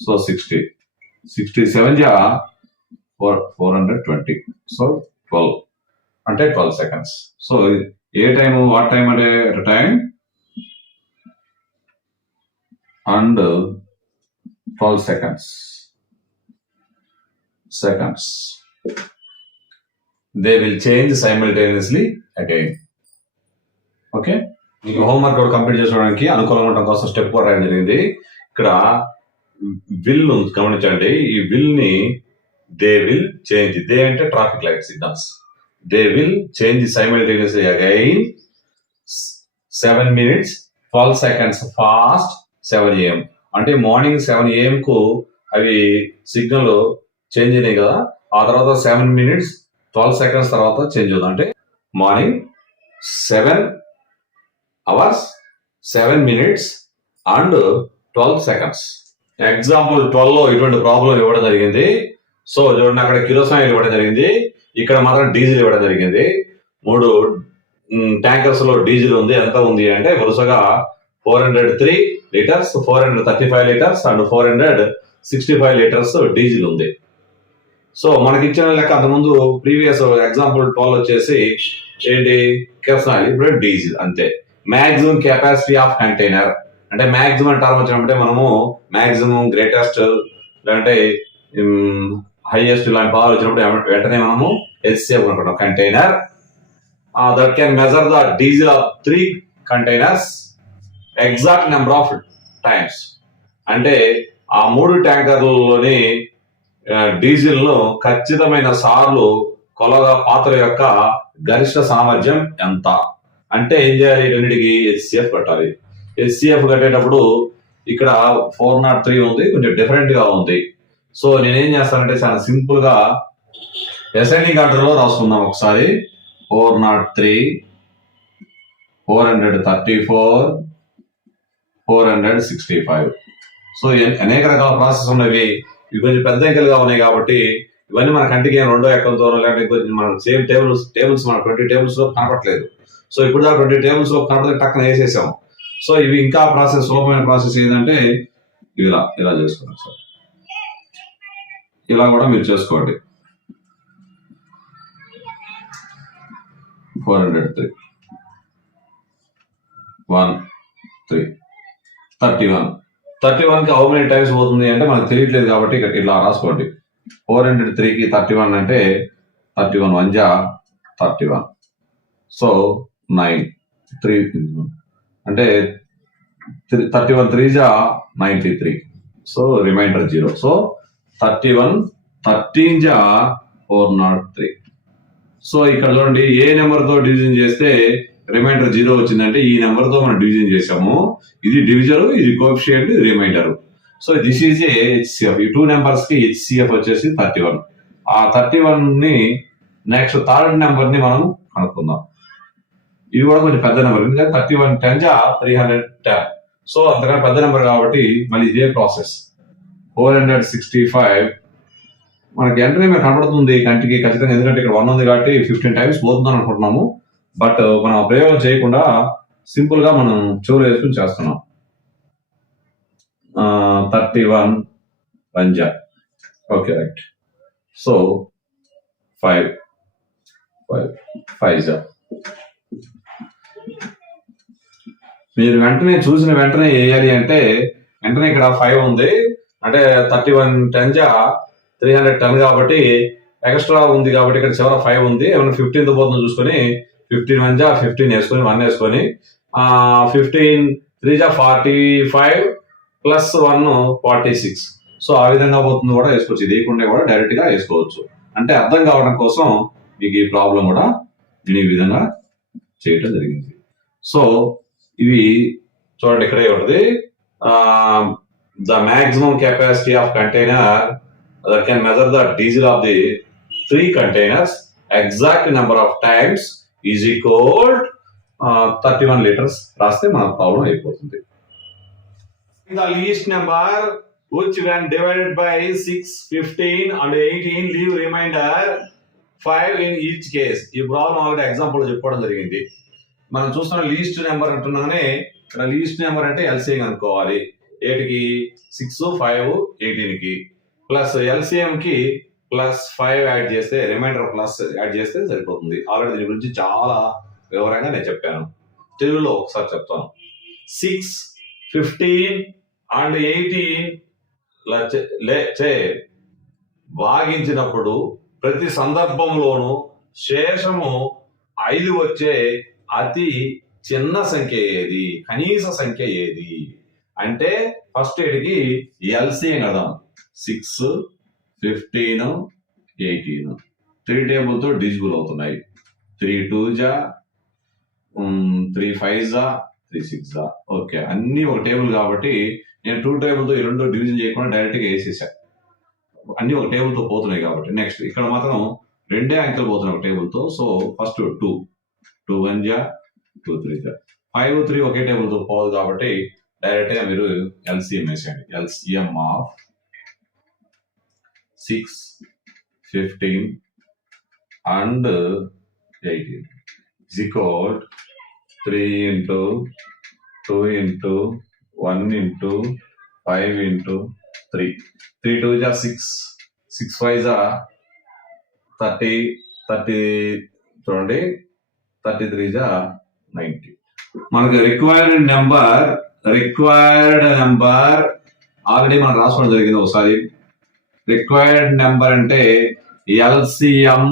సో 67 జా 420, సో 12 అంటే 12 seconds. సో ఏ టైం, వాట్ టైం అంటే time and 12 seconds. They will change simultaneously again. Okay, మీకు హోంవర్క్ కూడా కంప్లీట్ చేసుకోవడానికి అనుకూలంగా ఉండడం కోసం స్టెప్ కూడా రాయడం జరిగింది. ఇక్కడ విల్ గమనించండి, ఈ విల్ ని దే విల్ చేంజ్, దే అంటే traffic light signals, they will change simultaneously again 7 minutes 12 seconds fast 7 AM. అంటే మార్నింగ్ 7 AM కు అవి సిగ్నల్ చేంజ్ అయినాయి కదా, ఆ తర్వాత 7 minutes 12 seconds తర్వాత చేంజ్ అవుతుంది. అంటే morning 7 hours 7 minutes and 12 seconds. Example 12 లో ఇటువంటి ప్రాబ్లం ఇవ్వడం జరిగింది. సో చూడండి, అక్కడ కిరోసిన్ ఇవ్వడం జరిగింది, ఇక్కడ మాత్రం డీజిల్ ఇవ్వడం జరిగింది. 3 ట్యాంకర్స్ లో డీజిల్ ఉంది. ఎంత ఉంది అంటే వరుసగా 403 liters, 435 liters and 465 liters diesel ఉంది. సో మనకి ఇచ్చిన లెక్క అంతకుముందు ప్రీవియస్ ఎగ్జాంపుల్ 12 వచ్చేసి ఏంటి, కిరోసిన్, ఇప్పుడు డీజిల్ అంతే. మాక్సిమం కెపాసిటీ ఆఫ్ కంటైనర్ అంటే మాక్సిమం టర్మ్ వచ్చినప్పుడే మనము మాక్సిమం, గ్రేటెస్ట్, లేదంటే హైయెస్ట్ ఇలాంటి పదాలు వచ్చినప్పుడు వెంటనే మనము HCF అనుకుంటాం. Container that can measure the diesel of 3 containers exact number of times. అంటే ఆ 3 ట్యాంకర్లలోని డీజిల్ ను ఖచ్చితమైన సార్లు కొలగా పాత్ర యొక్క గరిష్ట సామర్థ్యం ఎంత అంటే ఏం చేయాలి? రెండింటికి HCF కట్టాలి. HCF కట్టేటప్పుడు ఇక్కడ 403 ఉంది, కొంచెం డిఫరెంట్ గా ఉంది. సో నేనేం చేస్తానంటే చాలా సింపుల్ గా అసెండింగ్ ఆర్డర్ లో రాసుకుందాం ఒకసారి. 403, 434, 465. సో అనేక రకాల ప్రాసెస్ ఉన్నవి. ఇవి కొంచెం పెద్ద అంకెలుగా ఉన్నాయి కాబట్టి ఇవన్నీ మన కంటికి రెండో ఎక్కలతో లేకపోతే మన సేమ్ టేబుల్స్ మన 20 టేబుల్స్ లో కనపట్లేదు. సో ఇప్పుడు 20 టేబుల్స్ లో కనపడితే టక్కన వేసేసాం. సో ఇవి ఇంకా ప్రాసెస్, సులభమైన ప్రాసెస్ ఏంటంటే ఇలా చేసుకున్నాం సార్. ఇలా కూడా మీరు చేసుకోండి. 403, 1, 3, 31 కి హౌ మెనీ టైమ్స్ పోతుంది అంటే మనకు తెలియట్లేదు కాబట్టి ఇక్కడ ఇలా రాసుకోండి. 403 కి 31 అంటే 31 1 జా 31. సో 9 3 అంటే 31 3 జా 93. So remainder 0. సో 31 13 జా 403. సో ఇక్కడ చూడండి, ఏ నెంబర్ తో డివిజన్ చేస్తే రిమైండర్ 0 వచ్చిందంటే ఈ నెంబర్ తో మనం డివిజన్ చేసాము. ఇది డివిజర్, ఇది కోఎఫిషియంట్, ఇది remainder. So this is a HCF. ఈ 2 నెంబర్స్ కి HCF వచ్చేసి 31. ఆ 31 ని నెక్స్ట్ థర్డ్ నెంబర్ ని మనం కనుక్కుందాం. ఇది కూడా కొంచెం పెద్ద నెంబర్, ఎందుకంటే 31 10 జా 310. సో అంతకన్నా పెద్ద నెంబర్ కాబట్టి మళ్ళీ ఇదే ప్రాసెస్. 465 మనకి వెంటనే మీకు కనబడుతుంది కంటికి ఖచ్చితంగా, ఎందుకంటే ఇక్కడ 1 ఉంది కాబట్టి 15 టైమ్స్ పోతుందని అనుకుంటున్నాము. బట్ మనం ప్రయోగం చేయకుండా సింపుల్ గా మనం చెవులు వేసుకుని చేస్తున్నాం. 31 1 జా. Okay right. సో 5 జా. మీరు వెంటనే చూసిన వెంటనే వేయాలి అంటే వెంటనే ఇక్కడ 5 ఉంది అంటే 31 10 జా 310 కాబట్టి ఎక్స్ట్రా ఉంది కాబట్టి ఇక్కడ చివర 5 ఉంది. ఏమైనా 15తో పోతుందో చూసుకొని 15 1 జా 15 వేసుకొని 1 వేసుకొని 15 3 జా 45 ప్లస్ 1 46. సో ఆ విధంగా పోతుంది కూడా వేసుకోవచ్చు. ఇది లేకుండా కూడా డైరెక్ట్ గా వేసుకోవచ్చు. అంటే అర్థం కావడం కోసం మీకు ఈ ప్రాబ్లం కూడా నేను ఈ విధంగా చేయటం జరిగింది. సో ఇవి చూడండి, ఇక్కడే ఉంటుంది. The maximum capacity of container that can measure the diesel of the 3 containers exact number of times is equal 31 liters. రాస్తే మన ప్రాబ్లం అయిపోతుంది. The least number which when divided by 6, 15 and 18 leave remainder 5 in each case. ఈ problem already example చెప్పుకోవడం జరిగింది. మనం చూస్తున్న least number అంటున్నానే, ఇక్కడ least number అంటే LCM అనుకోవాలి. 8కి 6 5 18 కి ప్లస్ LCM కి ప్లస్ 5 యాడ్ చేస్తే రిమైండర్ ప్లస్ యాడ్ చేస్తే సరిపోతుంది. ఆల్రెడీ దీని గురించి చాలా వివరంగా నేను చెప్పాను. తెలుగులో ఒకసారి చెప్తాను. 6, 15 అండ్ 18 భాగించినప్పుడు ప్రతి సందర్భంలోనూ శేషము 5 వచ్చే అతి చిన్న సంఖ్య ఏది, కనీస సంఖ్య ఏది అంటే ఫస్ట్ 8కి LCM కదా 6, 15, 18 3 టేబుల్ తో డిజిబుల్ అవుతున్నాయి. 3 2 జా 3 5 జా 3 6 జా. ఓకే, అన్ని ఒక టేబుల్ కాబట్టి నేను 2 టేబుల్ తో ఈ 2 డివిజన్ చేయకుండా డైరెక్ట్ గా వేసేసా. అన్ని ఒక టేబుల్ తో పోతున్నాయి కాబట్టి నెక్స్ట్ ఇక్కడ మాత్రం 2 అంకెలు పోతున్నాయి ఒక టేబుల్ తో. సో ఫస్ట్ 2 1 జా 2 3 జా. 5 3 ఒకే టేబుల్ తో పోదు కాబట్టి డైరెక్ట్ గా మీరు LCM వేసేయండి. LCM of 6, 15 and 18 is equal 3 into 2 into 1 into 5 into 3. 3 2 is 6, 6 5 is 30, 30 చూడండి 33 is 90. మనకు రిక్వైర్డ్ నెంబర్ ఆల్రెడీ మనం రాసుకోవడం జరిగింది ఒకసారి. రిక్వైర్డ్ నెంబర్ అంటే LCM,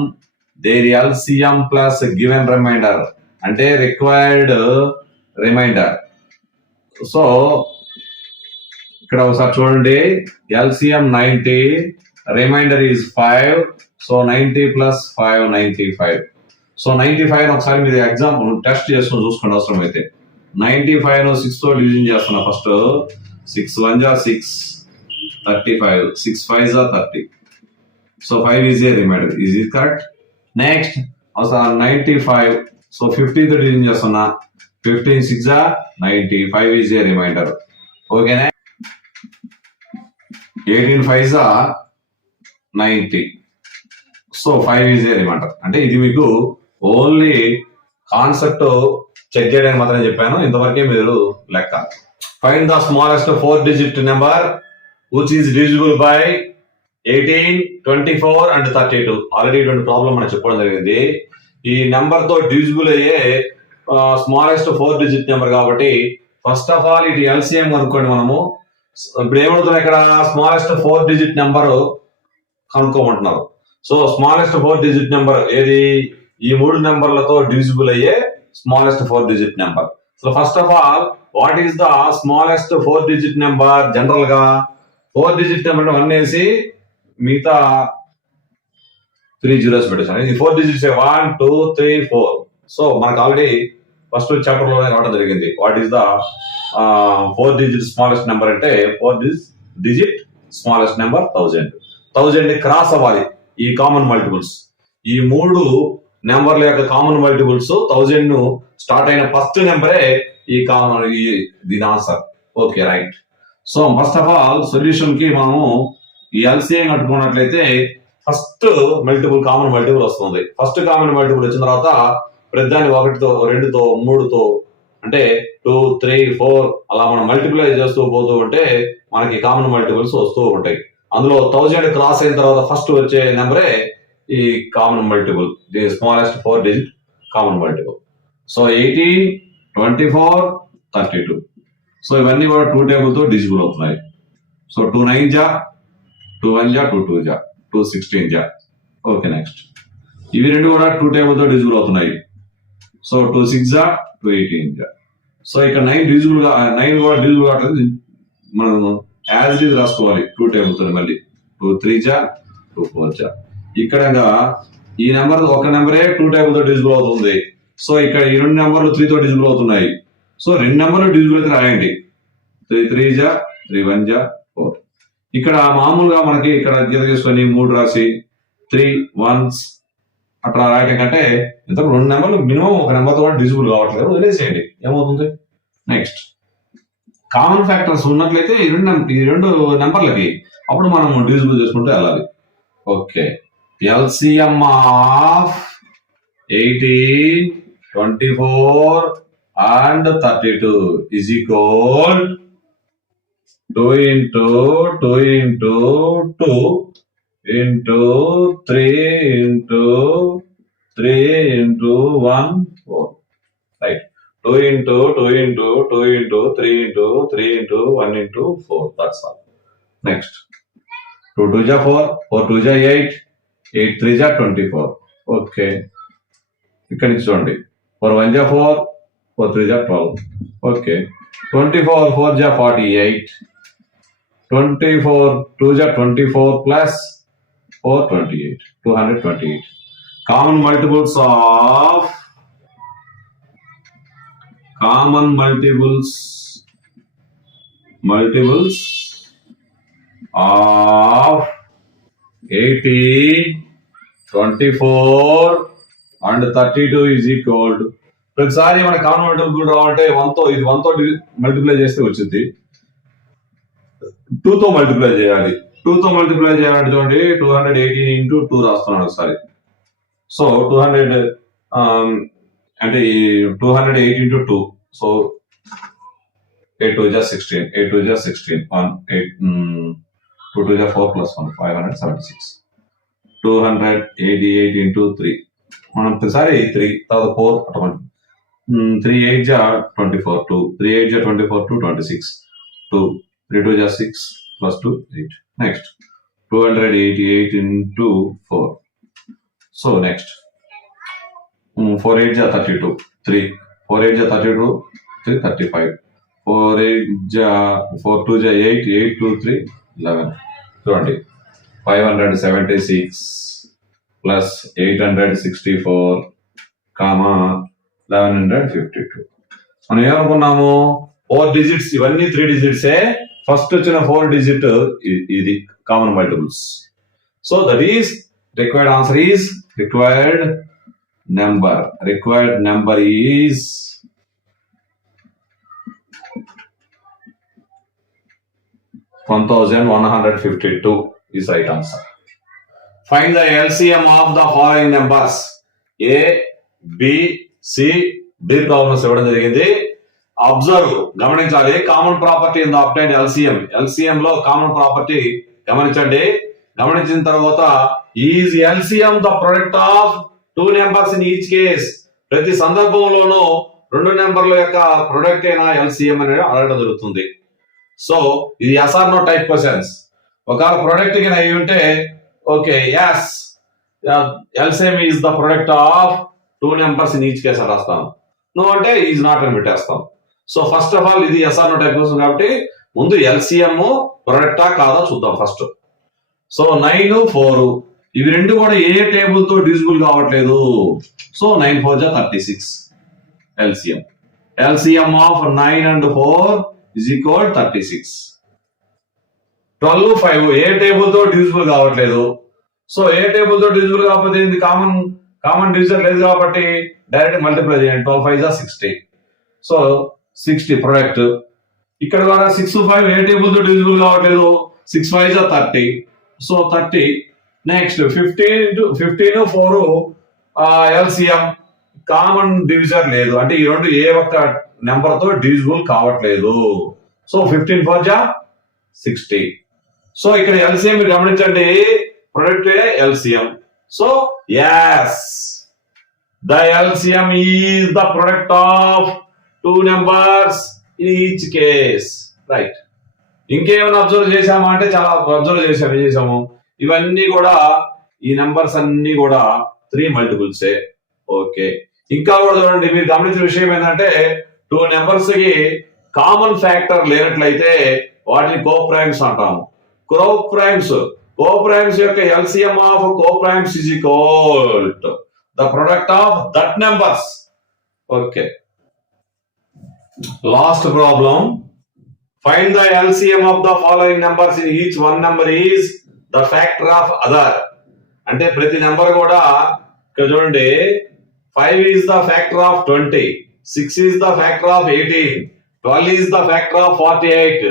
their LCM plus given remainder అంటే రిక్వైర్డ్ రిమైండర్. సో ఇక్కడ ఒకసారి చూడండి, LCM 90, remainder is 5, so 90 plus 5 95. So 95 ఒకసారి మీరు ఎగ్జాంపుల్ టెస్ట్ చేసుకుని చూసుకోండి అవసరం అయితే. 95 6 తో డివిజన్ చేస్తున్నా. ఫస్ట్ 6 1 జా 6 35, 6 5 జా 30. So 5 is a remainder. Is it correct? Next 95, so 15 తో డివిజన్ చేస్తున్నా. 15 6 జా 90, 5 ఈజ్ ఏ రిమైండర్. ఓకేనా? 18 5 జా 90, సో 5 ఈజ్ ఏ రిమైండర్. అంటే ఇది మీకు ఓన్లీ కాన్సెప్ట్ చెక్ చేయడానికి మాత్రమే చెప్పాను, ఇంతవరకే మీరు లెక్క. Find the smallest 4 digit number which is divisible by 18, 24 and 32. Already ఇటువంటి ప్రాబ్లం మనం చెప్పడం జరిగింది. ఈ నెంబర్ తో డివిజిబుల్ అయ్యే స్మాలెస్ట్ 4 digit నెంబర్ కాబట్టి ఫస్ట్ ఆఫ్ ఆల్ ఇటు ఎల్సిఎం కనుక్కోండి. మనము ఇప్పుడు ఏమవుతుంది, ఇక్కడ స్మాలెస్ట్ 4 digit నెంబర్ కనుక్కోమంటున్నారు. సో స్మాలెస్ట్ 4 digit నెంబర్ ఏది? ఈ 3 నెంబర్లతో డివిజిబుల్ అయ్యే smallest 4 digit number. So first of all what is the smallest 4 digit number? General గా 4 digit నెంబర్ 1 వేసి మిగతా 3 zeros పెట్టేసాను. ఇది 4 digits 1 2 3 4. సో మనకు ఆల్రెడీ ఫస్ట్ చాప్టర్ లోనే రావడం జరిగింది. What is the 4 digit smallest number అంటే 4 digit స్మాలెస్ట్ నెంబర్ 1000 క్రాస్ అవ్వాలి ఈ కామన్ మల్టిపుల్స్. ఈ 3 నెంబర్ల యొక్క కామన్ మల్టిపుల్స్ 1000 ను స్టార్ట్ అయిన ఫస్ట్ నెంబరే ఈ కామన్, దీని answer. Okay right. So first of all solution కి మనము ఈ ఎల్సిఎం కట్టుకున్నట్లయితే ఫస్ట్ మల్టిపుల్ కామన్ మల్టిపుల్ వస్తుంది. ఫస్ట్ కామన్ మల్టిపుల్ వచ్చిన తర్వాత ప్రతిదాన్ని 1తో 2తో 3తో అంటే 2 3 4 అలా మనం మల్టిప్లై చేస్తూ పోతూ ఉంటే మనకి కామన్ మల్టిపుల్స్ వస్తూ ఉంటాయి. అందులో 1000 క్రాస్ అయిన తర్వాత ఫస్ట్ వచ్చే నెంబరే ఈ common multiple, the smallest 4 digit common multiple. So 18, 24, 32. So ఇవన్నీ కూడా 2 table తో డిజిబుల్ అవుతున్నాయి. సో 2 9 జా 2 1 జా 2 2 జా 2 16 జా. ఓకే నెక్స్ట్ ఇవి రెండు కూడా 2 table తో డిజిబుల్ అవుతున్నాయి. సో 2 6 జా 2 18 జా. సో ఇక్కడ 9 డిజిబుల్ గా 9 కూడా డిజిబుల్ కావట్లేదు, మనం యాజ్ ఇట్ ఈజ్ రాసుకోవాలి 2 table తో. మళ్ళీ 2 3 జా 2 4 జా. ఇక్కడ ఈ నెంబర్ ఒక నెంబరే 2 table తో డిజిబుల్ అవుతుంది. సో ఇక్కడ ఈ 2 నెంబర్లు 3 తో డిజిబుల్ అవుతున్నాయి. సో 2 నెంబర్లు డిజిబుల్ అయితే రాయండి. 3 3 జా 3 1 జా 4. ఇక్కడ మామూలుగా మనకి ఇక్కడ గీత తీసుకొని 3 రాసి 3 1s అట్లా రాయటం కంటే ఇంత 2 నెంబర్లు మినిమం ఒక నెంబర్ తో డిజిబుల్ కావట్లేదు, వదిలేసేయండి, ఏమవుతుంది. నెక్స్ట్ కామన్ ఫ్యాక్టర్స్ ఉన్నట్లయితే ఈ రెండు నెంబర్లకి అప్పుడు మనం డివిజిబుల్ చేసుకుంటూ వెళ్ళాలి. Okay, LCM of 18, 24 and 32 is equal 2 into 2 into 2 into 3 into 3 into 1 4. Right. 2 into 2 into 2 into 3 into 3 into 1 into 4. That's all. Next. 2 2 ja 4, 4 2 ja 8, 8 3 ja 24. Okay. ఇక్కడ నుంచి చూడండి 4 1 ja 4, 4 3 ja 12. Okay. 24 4 ja 48. 24 2 ja 24 plus 4 28. 228. Common multiples of 18, 24 and 32 is equal to, ప్రతిసారి మన common multiple రావాలంటే 1తో ఇది 1తో multiply చేస్తే వచ్చింది. 2తో మల్టిప్లై చేయాలి. 2తో మల్టిప్లై చేయాలంటే చూడండి 218 into 2 రాస్తున్నాను ఒకసారి. సో 200 అంటే 208 into 2. So 8 2 ja 16, 8 2 ja 16, 1 8 2 2 ja 4 plus 1 576. 288 into 3 మనం ప్రతిసారి 3 తర్వాత 4 అటమండి. 3 8 ja 24, 2 3 8 ja 24 2 26, 2 3 2 ja 6 plus 2 8. Next 288 into 4. So next 4 8 ja 32 3 4 8 ja 32 3 35 4 8 ja 4 2 ja 8 8 2 3 11 చూడండి 576 plus 864 కామా 1152 మనం ఏమనుకున్నాము 4 డిజిట్స్ ఇవన్నీ 3 డిజిట్సే ఫస్ట్ వచ్చిన 4 డిజిట్ ఇది common multiples so that is required answer is required number is 1152 is right answer. Find the LCM of the following numbers. A, B, C, D problems ఇవ్వడం జరిగింది. Observe గమనించాలి common property in the obtained LCM లో common property గమనించండి. గమనించిన తర్వాత is LCM the product of 2 numbers in each case. ప్రతి సందర్భంలోనూ 2 నెంబర్ల యొక్క ప్రొడక్ట్ అయిన ఎల్సిఎం అనేది అడగడం జరుగుతుంది. సో ఇది yes or no type questions. ఒకవేళ ప్రొడక్ట్ కింద అయి ఉంటే okay yes LCM is the product of 2 numbers in each case అని రాస్తాను. నో అంటే ఈజ్ నాట్ అని పెట్టేస్తాం. సో ఫస్ట్ ఆఫ్ ఆల్ ఇది yes or no type question కాబట్టి ముందు ఎల్సిఎం ప్రొడక్టా కాదా చూద్దాం ఫస్ట్. సో 9 4 ఇవి రెండు కూడా ఏ టేబుల్ తో డివిజిబుల్ కావట్లేదు. సో 9 4 జా 36 LCM of 9 and 4 is equal 36. 12 5 A table తో డివిజిబుల్ కావట్లేదు. సో ఏ టేబుల్ తో డివిజిబుల్ కాకపోతే ఇది కామన్ డివిజన్ లేదు కాబట్టి డైరెక్ట్ మల్టిప్లై చేయండి. 12 5 జా 60. So 60 product. ఇక్కడ ద్వారా 6 5 ఏ టేబుల్ తో డివిజిబుల్ కావట్లేదు. 6 5 జా 30. So 30. Next 15 4 LCM common division లేదు అంటే ఈ రెండు ఏ ఒక్క నెంబర్ తో డివిజిబుల్ కావట్లేదు. సో 15 4 జా 60. సో ఇక్కడ ఎల్సిఎం మీరు గమనించండి product LCM. So yes the LCM is the product of 2 numbers in each case. Right. ఇంకేమైనా అబ్జర్వ్ చేసామా అంటే చాలా అబ్జర్వ్ చేసాము. ఇవన్నీ కూడా ఈ నెంబర్స్ అన్ని కూడా 3 మల్టిపుల్సే. ఓకే. ఇంకా కూడా చూడండి మీరు గమనించిన విషయం ఏంటంటే 2 నెంబర్స్ కి కామన్ ఫ్యాక్టర్ లేనట్లయితే వాటిని కోప్రైమ్స్ అంటాము. కోప్రైమ్స్ యొక్క LCM of coprimes is equal to the product of that numbers. Okay. Last problem. Find the LCM of the following numbers in each one number is the factor of other. అంటే ప్రతి number కూడా ఇక్కడ చూడండి 5 is the factor of 20, 6 is the factor of 18, 12 is the factor of 48,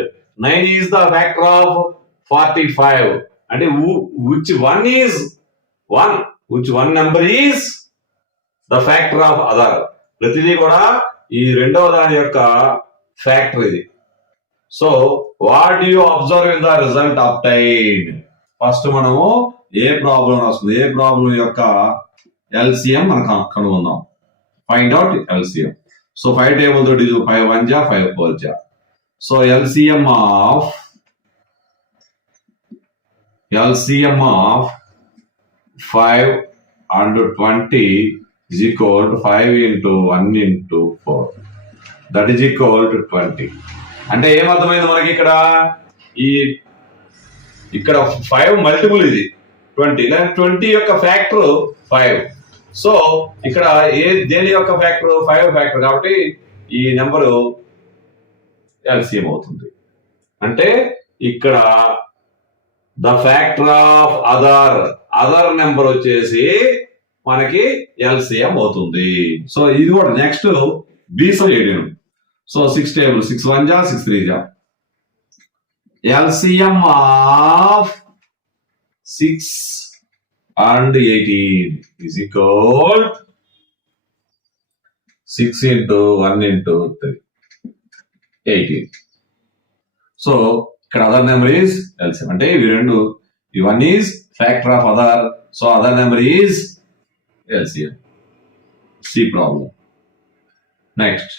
9 is the factor of 45. అంటే which one number is the factor of other. ప్రతిదీ కూడా ఈ రెండవ దాని యొక్క ఫ్యాక్టర్ ఇది. So what you observe in the result obtained. First మనము ఏ ప్రాబ్లం వస్తుంది ఏ ప్రాబ్లం యొక్క ఎల్సిఎం మనం కనుగొందాం. Find out LCM. So 5 table తో 5 1 జా 5 4 జా. So LCM of 5 and 20 is equal to 5 into 1 into 4. That is equal to 20. అంటే ఏమర్థమైంది మనకి ఇక్కడ 5 మల్టిపుల్ ఇది 20. 20 యొక్క ఫ్యాక్టర్ 5. సో ఇక్కడ దేని యొక్క ఫ్యాక్టర్ 5 ఫ్యాక్టర్ కాబట్టి ఈ నెంబరు ఎల్సిఎం అవుతుంది. అంటే ఇక్కడ the factor of other number వచ్చేసి మనకి ఎల్సిఎం అవుతుంది. సో ఇది కూడా నెక్స్ట్ బీసో 18. సో 6 టేబుల్ 6 1 జా 6 3 జా. LCM of 6 and 18 is equal 6 into 1 into 3 18. సో ఇక్కడ అదర్ నెంబర్ ఈజ్ ఎల్సిఎం అంటే ఇవి రెండు ఇవన్ is factor of other. So other number is LCM. సి ప్రాబ్లం. నెక్స్ట్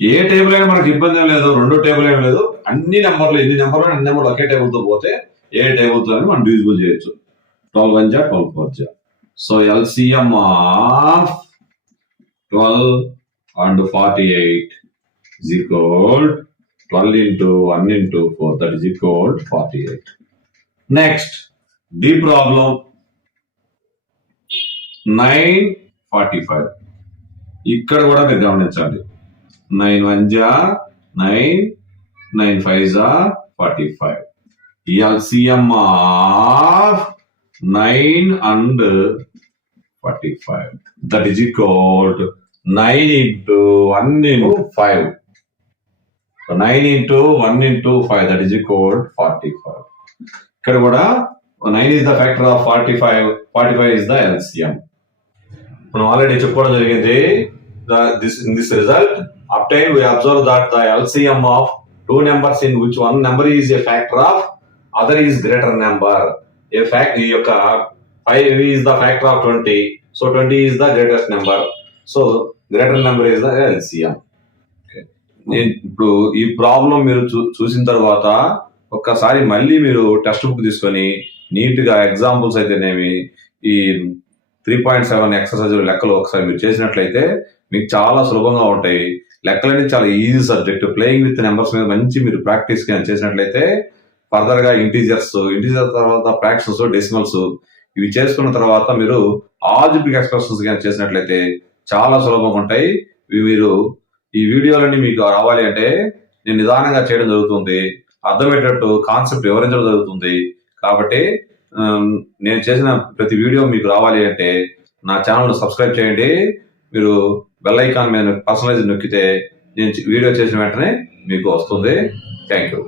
ఏ టేబుల్ అయినా మనకి ఇబ్బంది ఏం లేదు, రెండో టేబుల్ ఏం లేదు, అన్ని నెంబర్లు ఎన్ని నెంబర్లు ఒకే టేబుల్ తో పోతే ఏ టేబుల్ తో మనం డివిజిబుల్ చేయొచ్చు. 12 1 జా 12 4 జా. So LCM of 12 and 48 is equal 12 into 1 into 4, that is equal 48. Next, D problem 945. ఇక్కడ కూడా మీరు గమనించాలి. 9 1 జా 9, 9 5 జా 45. LCM of 9 and 45, that is equal to 9 into 1 into 5. So 9 into 1 into 5, that is equal to 45. ఇక్కడ కూడా 9 is the factor of 45, 45 is the LCM. మనం already చెప్పుకోవడం జరిగింది. In this result obtained, we observe that the LCM of two numbers in which one number is a factor of other is greater number. A fact ఈ యొక్క 5 is the factor of 20, so 20 is the greatest number, so greater number is the LCM. ఇప్పుడు ఈ problem మీరు చూసిన తర్వాత ఒక్కసారి మళ్ళీ మీరు టెక్స్ట్ బుక్ తీసుకొని నీట్ గా ఎగ్జాంపుల్స్ అయితేనేమి ఈ 3.7 ఎక్సర్సైజ్ లెక్కలు ఒకసారి మీరు చేసినట్లయితే మీకు చాలా సులభంగా ఉంటాయి. లెక్కలు అనేది చాలా easy subject. Playing with numbers మీద మంచి మీరు ప్రాక్టీస్ చేసినట్లయితే ఫర్దర్ గా ఇంటీజర్స్ తర్వాత ఫ్రాక్షన్స్, డెసిమల్స్ ఇవి చేసుకున్న తర్వాత మీరు ఆల్జిబ్రిక్ ఎక్స్ప్రెషన్స్ చేసినట్లయితే చాలా సులభంగా ఉంటాయి. ఇవి మీరు ఈ వీడియోలన్నీ మీకు రావాలి అంటే నేను నిదానంగా చేయడం జరుగుతుంది, అర్థమయ్యేటట్టు కాన్సెప్ట్ వివరించడం జరుగుతుంది. కాబట్టి నేను చేసిన ప్రతి వీడియో మీకు రావాలి అంటే నా ఛానల్ సబ్స్క్రైబ్ చేయండి. మీరు బెల్ ఐకాన్ మీద పర్సనలైజ్ నొక్కితే నేను వీడియో చేసిన వెంటనే మీకు వస్తుంది. Thank you.